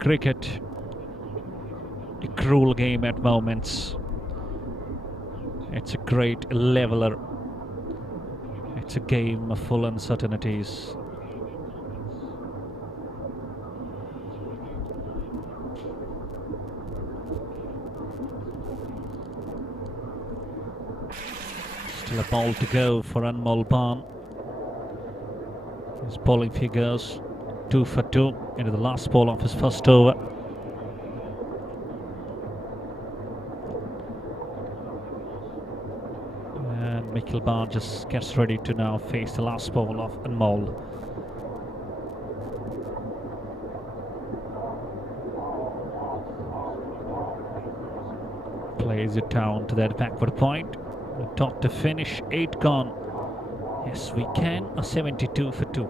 cricket, a cruel game at moments. It's a great leveler. It's a game of full uncertainties. Still a ball to go for Anmol Bond. His bowling figures 2 for 2 into the last ball of his first over. And Michael Bond just gets ready to now face the last ball of Anmol. Plays it down to that backward point. Top to finish, 8 gone. Yes, we can. A 72 for 2.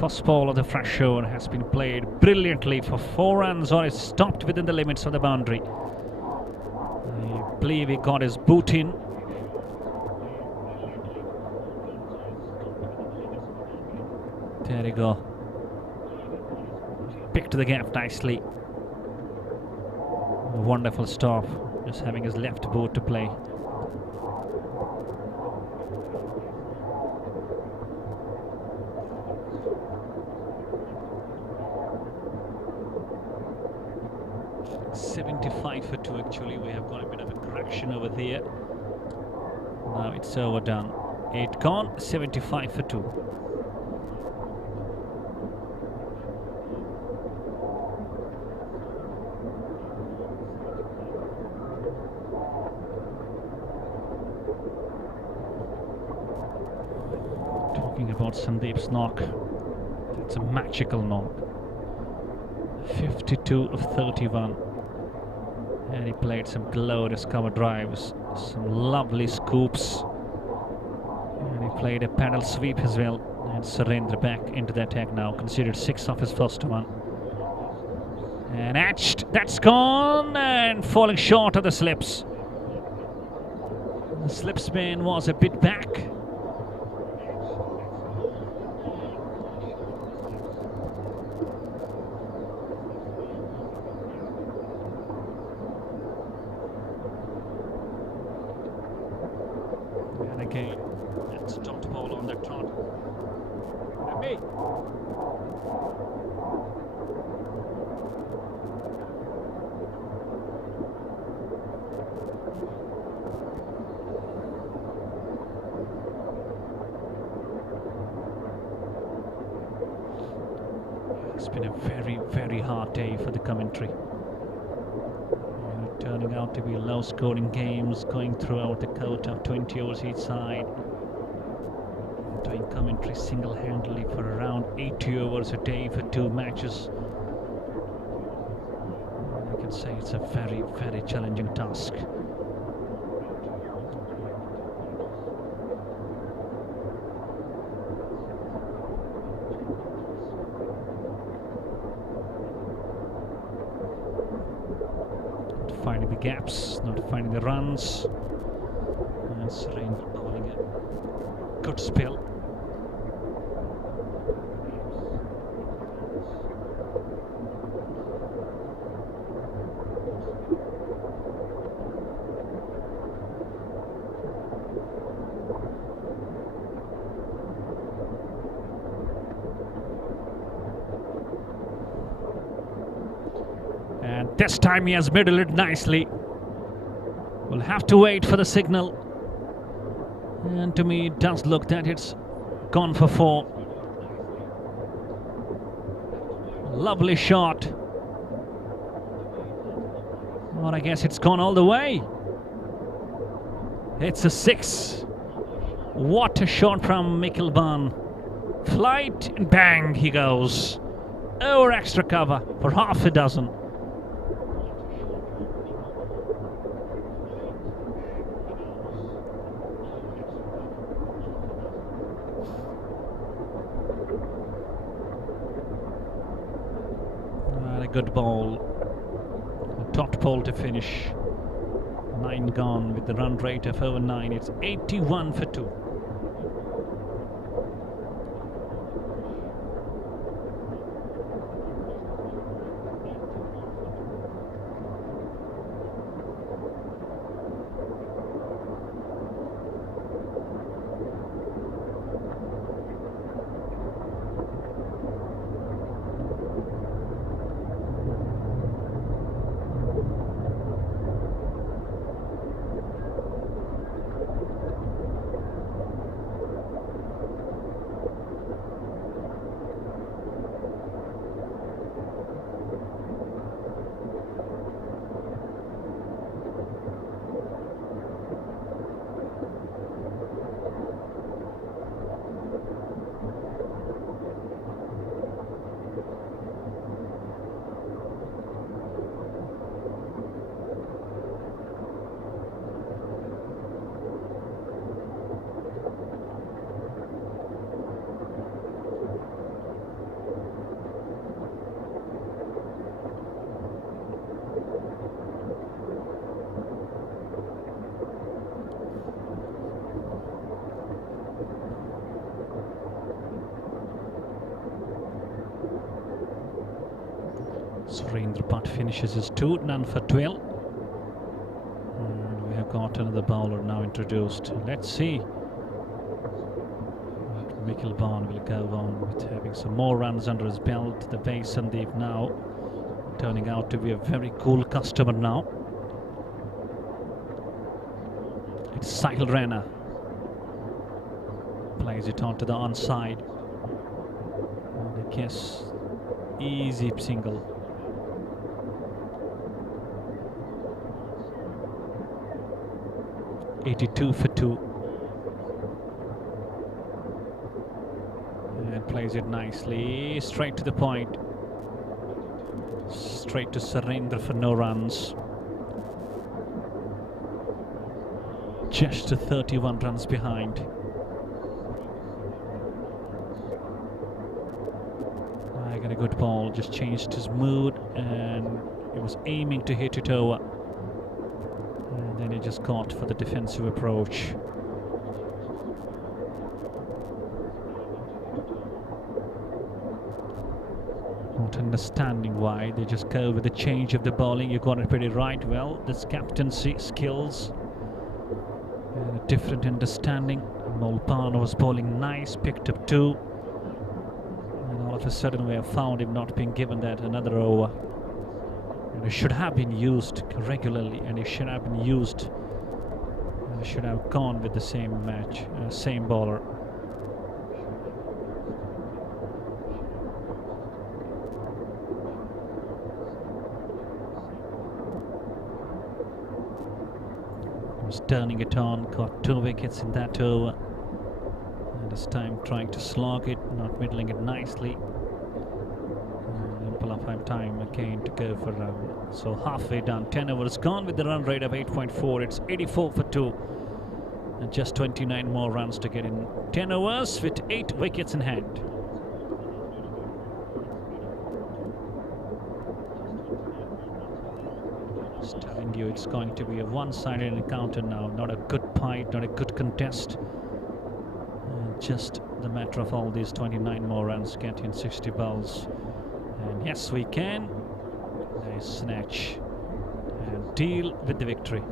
First ball of the fresh over has been played brilliantly for 4 runs, or is stopped within the limits of the boundary. I believe he got his boot in. There you go. Picked the gap nicely. A wonderful stop. Just having his left boot to play. For 2 actually. We have got a bit of a correction over there. Now it's overdone. 8 gone, 75 for 2. Talking about Sandeep's knock, it's a magical knock. 52 of 31. And he played some glorious cover drives, some lovely scoops. And he played a paddle sweep as well. And Surendra back into the attack now, considered 6 of his first one. And etched, that's gone, and falling short of the slips. The slipsman was a bit back. Okay, that's dot ball on the trot. It's been a very, very hard day for the commentary. Turning out to be low-scoring games going throughout the quota of 20 overs each side. Doing commentary single-handedly for around 80 overs a day for 2 matches. I can say it's a very, very challenging task. Finding the gaps, not finding the runs. And Surrender bowling a good spell. And this time he has middled it nicely. We'll have to wait for the signal. And to me it does look that it's gone for 4. Lovely shot. Well, I guess it's gone all the way. It's a 6. What a shot from Mikkelban. Flight and bang he goes. Over extra cover for half a dozen. A good ball. A top ball to finish. 9 gone with the run rate of over 9. It's 81 for 2. Surrender Butt finishes his 2, none for 12. And we have got another bowler now introduced. Let's see what Mikkelban will go on with, having some more runs under his belt. The base Sandeep now turning out to be a very cool customer now. It's Sahil Raina. Plays it onto the onside. And I guess easy single. $82 for 2. And plays it nicely, straight to the point. Straight to Surrender for no runs. Just to 31 runs behind. I got a good ball, just changed his mood and he was aiming to hit it over. And then he just got for the defensive approach. Not understanding why they just go with the change of the bowling. You got it pretty right. Well, this captaincy skills and a different understanding. Molpana was bowling nice, picked up 2. And all of of a sudden we have found him not being given that another over. And it should have been used regularly, and it should have been used. Should have gone with the same match, same bowler. Was turning it on, got 2 wickets in that over. And this time trying to slog it, not middling it nicely. Ample of time again to go for run. So halfway done, 10 overs gone with the run rate of 8.4. It's 84 for 2. And just 29 more runs to get in 10 overs with 8 wickets in hand. Just telling you, it's going to be a one-sided encounter now. Not a good fight, not a good contest. Just the matter of all these 29 more runs, get in 60 balls. And yes, we can. Nice snatch and deal with the victory.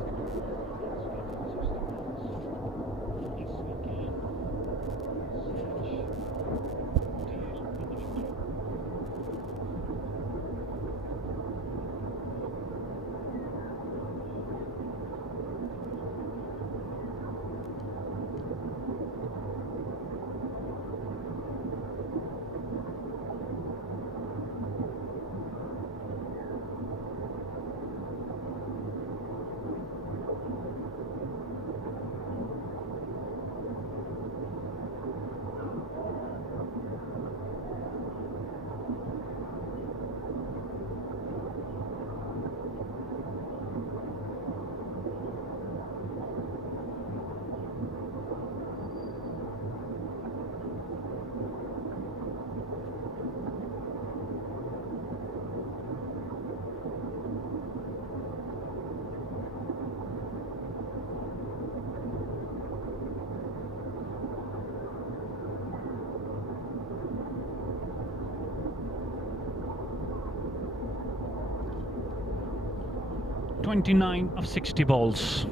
(29 of 60 balls).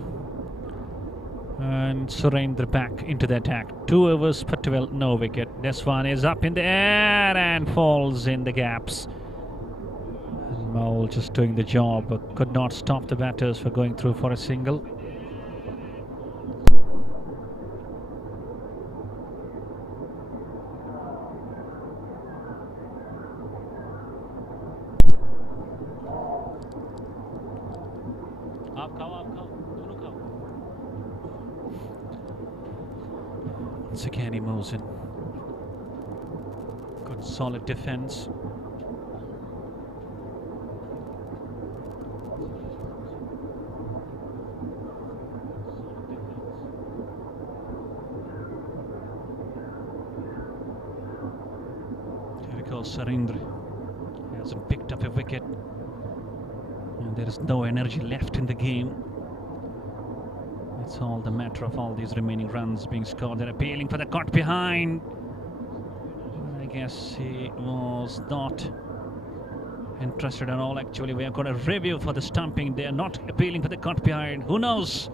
And Surendra back into the attack. 2 overs for 12, no wicket. This one is up in the air and falls in the gaps. And Maul just doing the job, but could not stop the batters for going through for a single. Once again he moves in. Good solid defense. Here goes Surendra. He hasn't picked up a wicket. And there is no energy left in the game. It's all the matter of all these remaining runs being scored. They're appealing for the cut behind. I guess he was not interested at all. Actually, we have got a review for the stumping. They are not appealing for the cut behind. Who knows?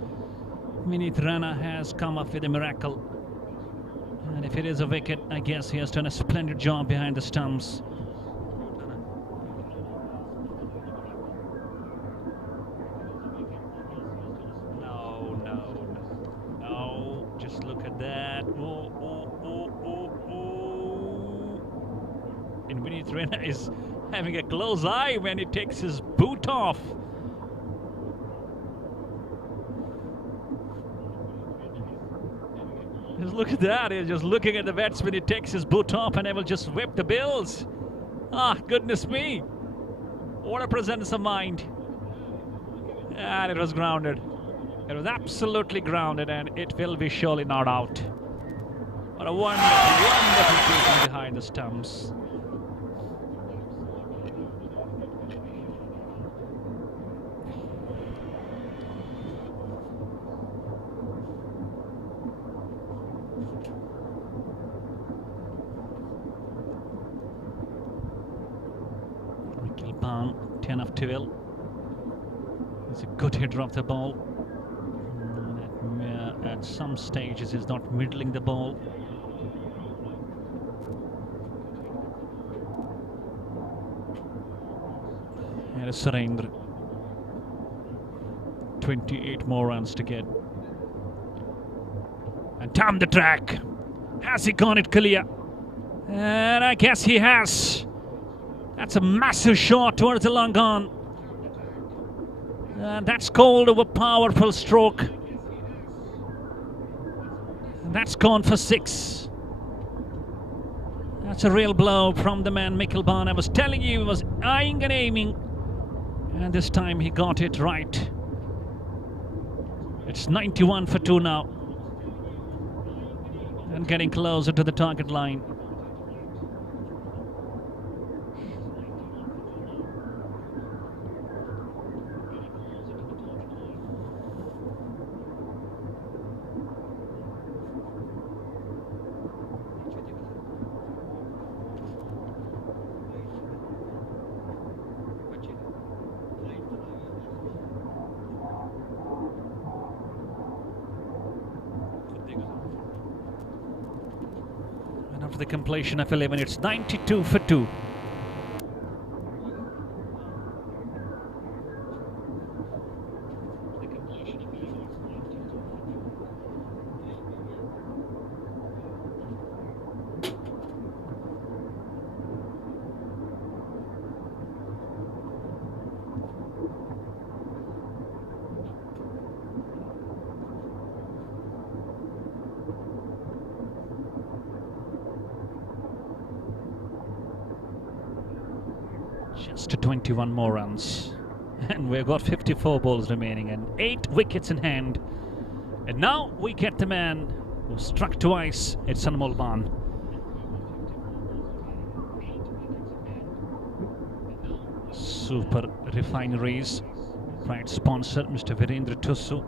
Vinit Rana has come up with a miracle. And if it is a wicket, I guess he has done a splendid job behind the stumps. Look at that. And Vinit Rana is having a close eye when he takes his boot off. Just look at that. He's just looking at the batsman. He takes his boot off and he will just whip the bills. Ah, goodness me. What a presence of mind. And it was grounded. It was absolutely grounded, and it will be surely not out. What a wonderful taking behind the stumps. Michael Ban, 10 of 12. He's a good hitter of the ball. At some stages is not middling the ball. And Surendra. 28 more runs to get. And down the track. Has he gone it clear? And I guess he has. That's a massive shot towards the long on. And that's called a powerful stroke. And that's gone for 6. That's a real blow from the man Mikkelban. I was telling you, he was eyeing and aiming. And this time he got it right. It's 91 for 2 now. And getting closer to the target line. After the completion of 11, it's 92 for 2. Just to 21 more runs. And we've got 54 balls remaining and 8 wickets in hand. And now we get the man who struck twice. It's Anmol Ban. Super Refineries, pride sponsor, Mr. Virendra Tussu.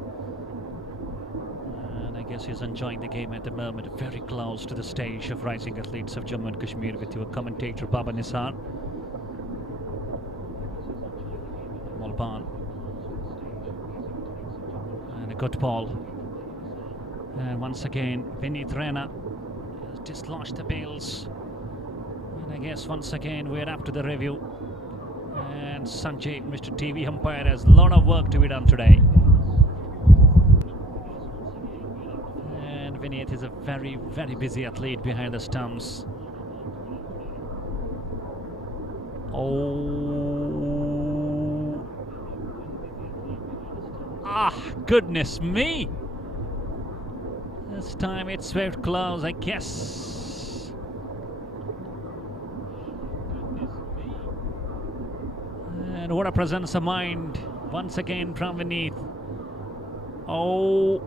And I guess he's enjoying the game at the moment. Very close to the stage of rising athletes of Jammu and Kashmir with your commentator Baba Nisar. Ban. And a good ball. And once again, Vineet Rana has dislodged the bails. And I guess once again we're up to the review. And Sanjay, Mr. TV umpire, has a lot of work to be done today. And Vineet is a very, very busy athlete behind the stumps. Ah, goodness me! This time it's very close, I guess. And what a presence of mind once again from Vineet. Oh.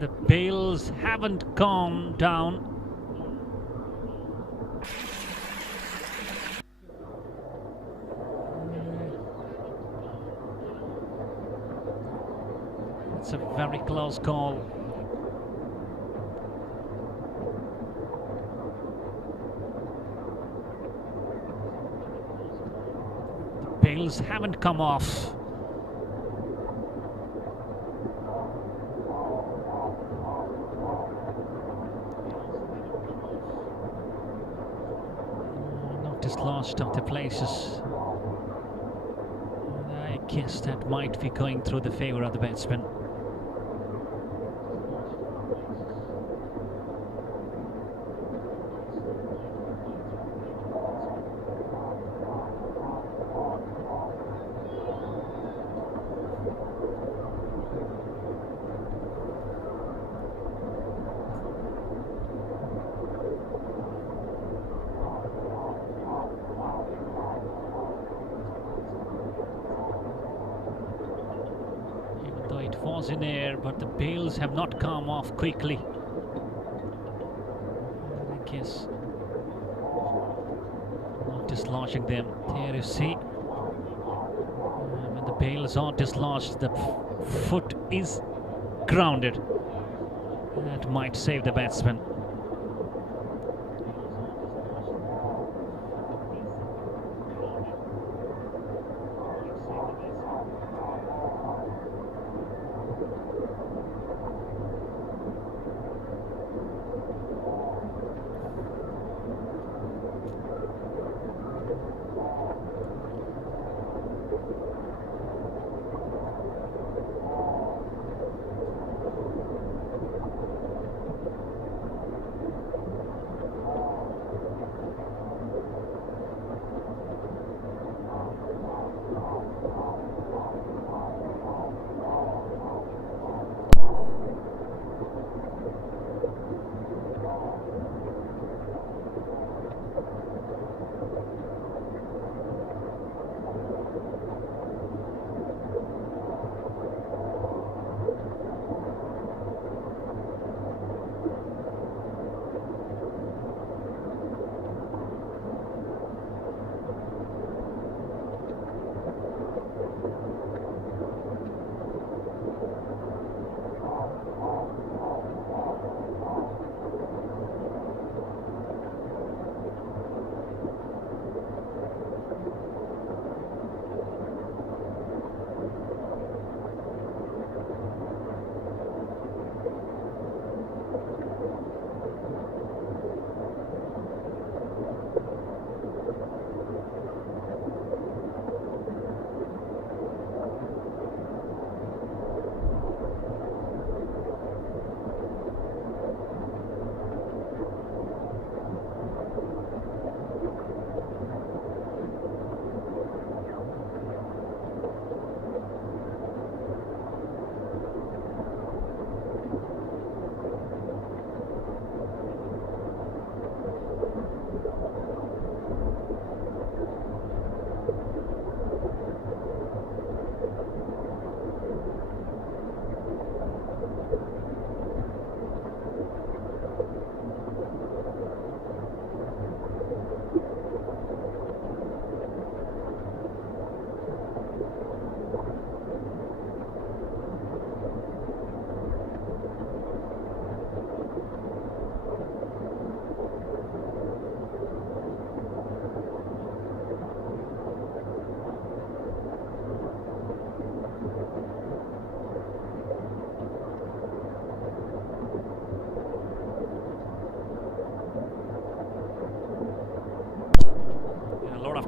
The bails haven't calmed down. It's a very close call. The bails haven't come off. Not dislodged of the places. I guess that might be going through the favor of the batsman. It was in air, but the bails have not come off quickly. I guess not dislodging them. There you see, when the bails are dislodged, the foot is grounded. That might save the batsman.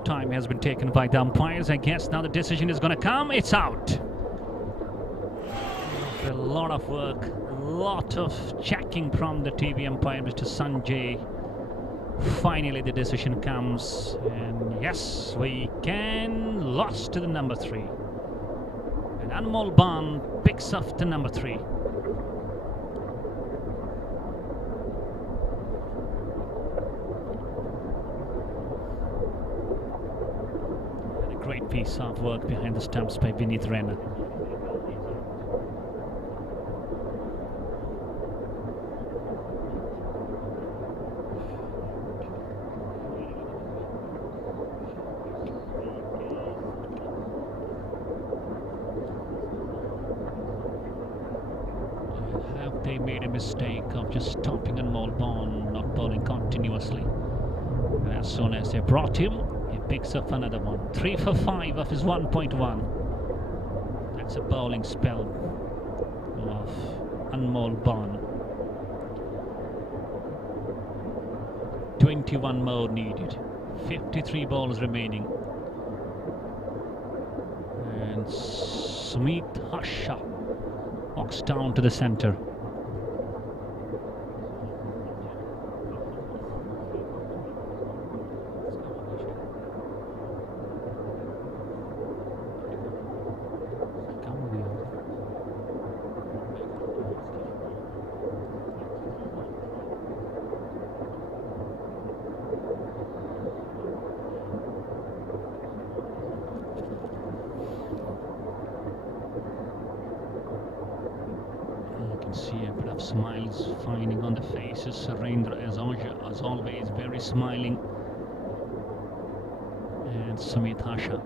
Time has been taken by the umpires. I guess now the decision is going to come. It's out. After a lot of work, a lot of checking from the TV umpire, Mr. Sanjay, finally the decision comes. And yes, we can lost to the number 3. And Anmol Ban picks up the number 3. Great piece of work behind the stumps by Vineet Rana. Have they made a mistake of just stopping Anmol Ban, not bowling continuously? And as soon as they brought him, he picks up another one. 3 for 5 of his 1.1. That's a bowling spell of Anmol Ban. 21 more needed. 53 balls remaining. And Sumit Harsha walks down to the center. See a bit of smiles finding on the faces. Surendra as always very smiling, and Sumit Harsha,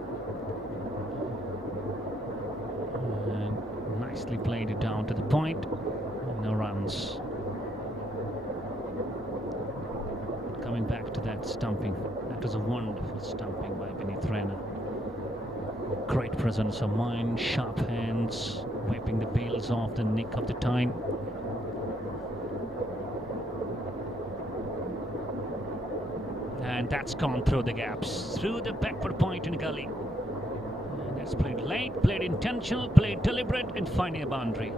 and nicely played it down to the point. No runs. Coming back to that stumping, that was a wonderful stumping by Vineet Rana. Great presence of mind, sharp hands, wiping the bails off the nick of the time. And that's gone through the gaps, through the backward point in gully. And that's played late, played intentional, played deliberate, and finding a boundary.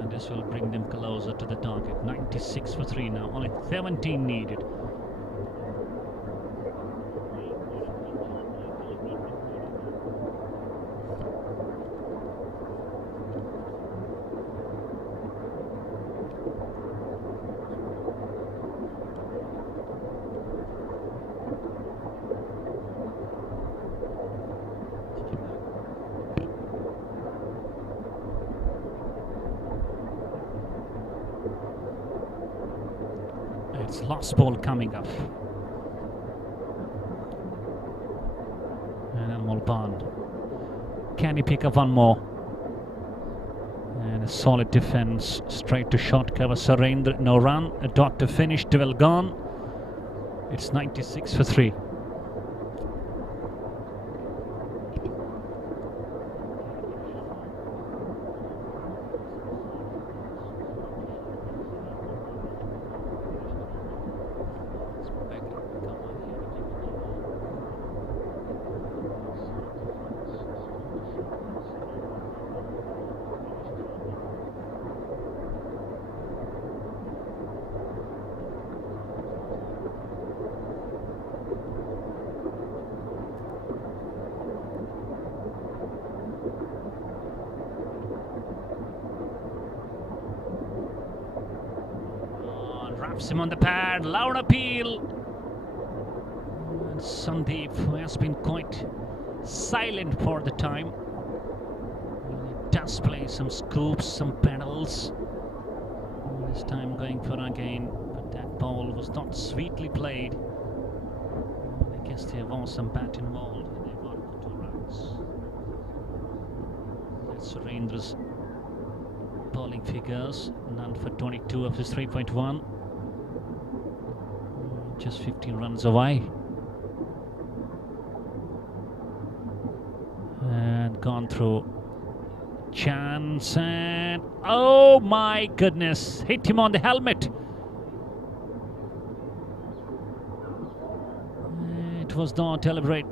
And This will bring them closer to the target. 96 for 3 now. Only 17 needed. It's last ball coming up. And Mulban. Can he pick up one more? And a solid defense. Straight to short cover. Surrender. No run. A dot to finish. 12 gone. It's 96 for 3. Wraps him on the pad, loud appeal. And Sandeep, who has been quite silent for the time, does play some scoops, some pedals. This time going for again, but that ball was not sweetly played. I guess there was some bat involved. They got 2 runs. That's Surendra's bowling figures. None for 22 of his 3.1. Just 15 runs away. And gone through. Chance and oh my goodness, hit him on the helmet. It was not deliberate.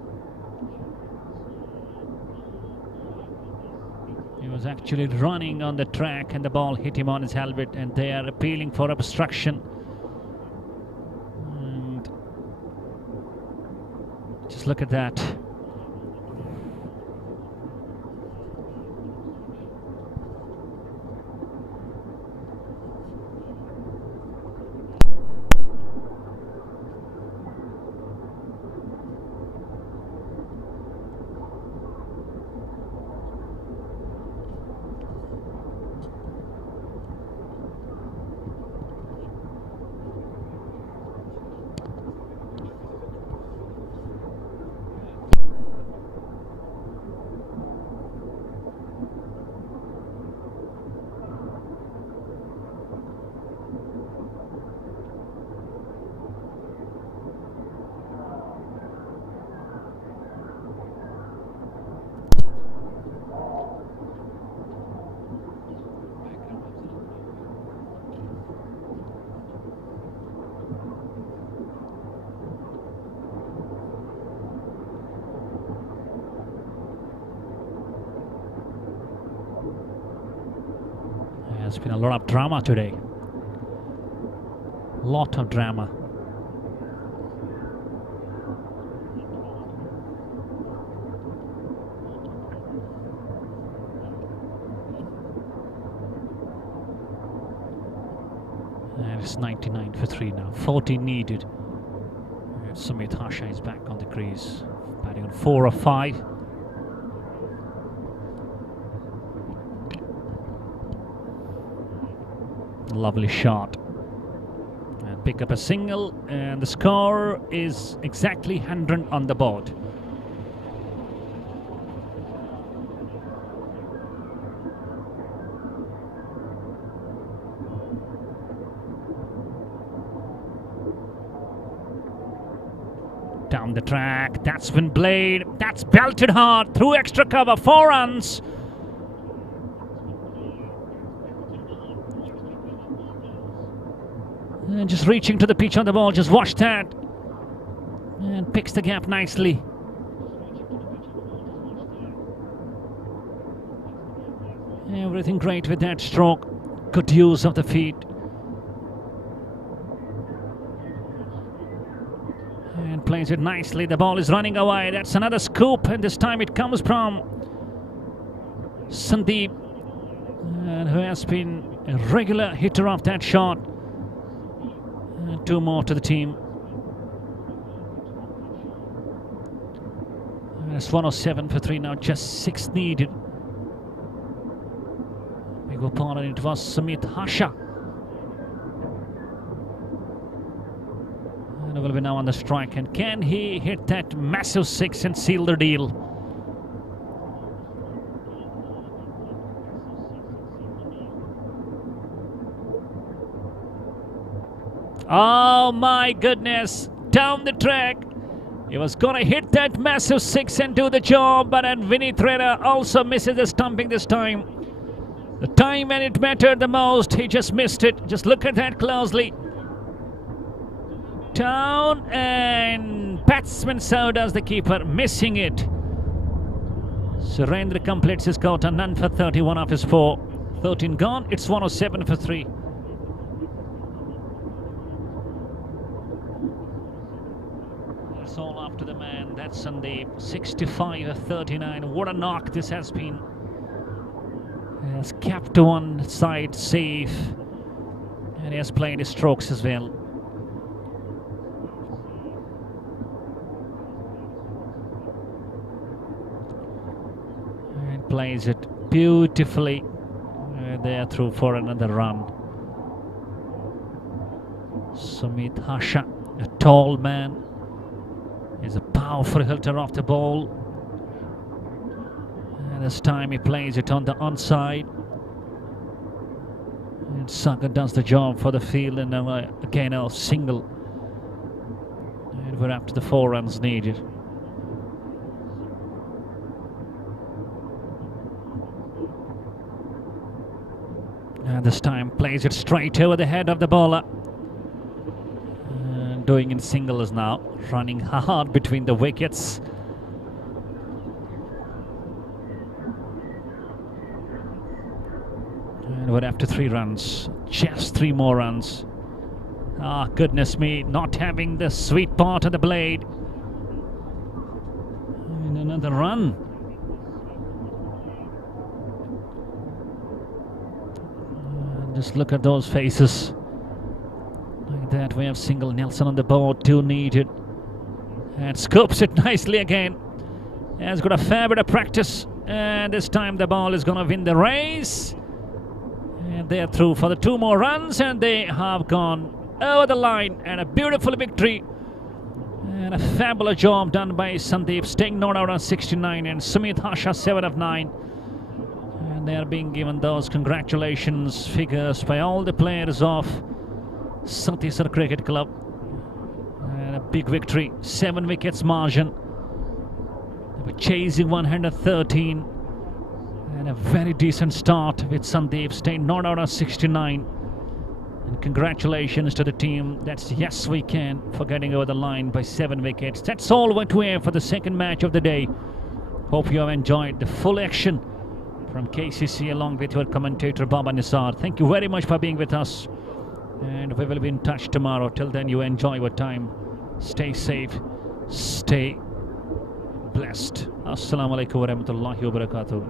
He was actually running on the track and the ball hit him on his helmet, and they are appealing for obstruction. And just look at that. There's been a lot of drama today. Lot of drama. And it's 99 for 3 now. 40 needed. And Sumit Harsha is back on the crease. Batting on 4 of 5. Lovely shot. And pick up a single, and the score is exactly 100 on the board. Down the track, that's been played, that's belted hard through extra cover, 4 runs. And just reaching to the pitch on the ball, just watch that. And picks the gap nicely. Everything great with that stroke. Good use of the feet. And plays it nicely. The ball is running away. That's another scoop, and this time it comes from Sandeep, and who has been a regular hitter of that shot. And 2 more to the team. And it's 107 for 3 now, just 6 needed. Big opponent, it was Sumit Hasha. And will be now on the strike, and can he hit that massive 6 and seal the deal? Oh my goodness, down the track. He was going to hit that massive 6 and do the job, but then Vinith Reda also misses the stumping this time. The time when it mattered the most, he just missed it. Just look at that closely. Down, and batsman so does the keeper, missing it. Surendra completes his quota, none for 31 of his 4. 13 gone, it's 107 for 3. That's all up to the man, that's Sandeep. 65 of 39, what a knock this has been. He has kept one side safe, and he has played his strokes as well. And plays it beautifully. They are through for another run. Sumit Hasha, a tall man, is a powerful hitter off the ball. And this time he plays it on the onside. And Sagar does the job for the field, and again a single. And we're up to the 4 runs needed. And this time plays it straight over the head of the bowler. And doing in singles now, running hard between the wickets. And we're after 3 runs, just 3 more runs. Ah, goodness me, not having the sweet part of the blade. And another run. Just look at those faces. Like that, we have single. Nelson on the board, 2 needed. And scoops it nicely again. Has got a fair bit of practice. And this time the ball is going to win the race. And they're through for the 2 more runs. And they have gone over the line. And a beautiful victory. And a fabulous job done by Sandeep. Staying not out on 69. And Sumit Hasha, 7 of 9. They are being given those congratulations figures by all the players of Satisar Cricket Club. And a big victory, 7 wickets margin. They were chasing 113. And a very decent start with Sandeep staying not out of 69. And congratulations to the team. That's Yes We Can for getting over the line by 7 wickets. That's all what we have for the second match of the day. Hope you have enjoyed the full action from KCC along with your commentator Baba Nisar. Thank you very much for being with us, and we will be in touch tomorrow. Till then, you enjoy your time. Stay safe, stay blessed. Assalamu alaikum wa rahmatullahi wa barakatuh.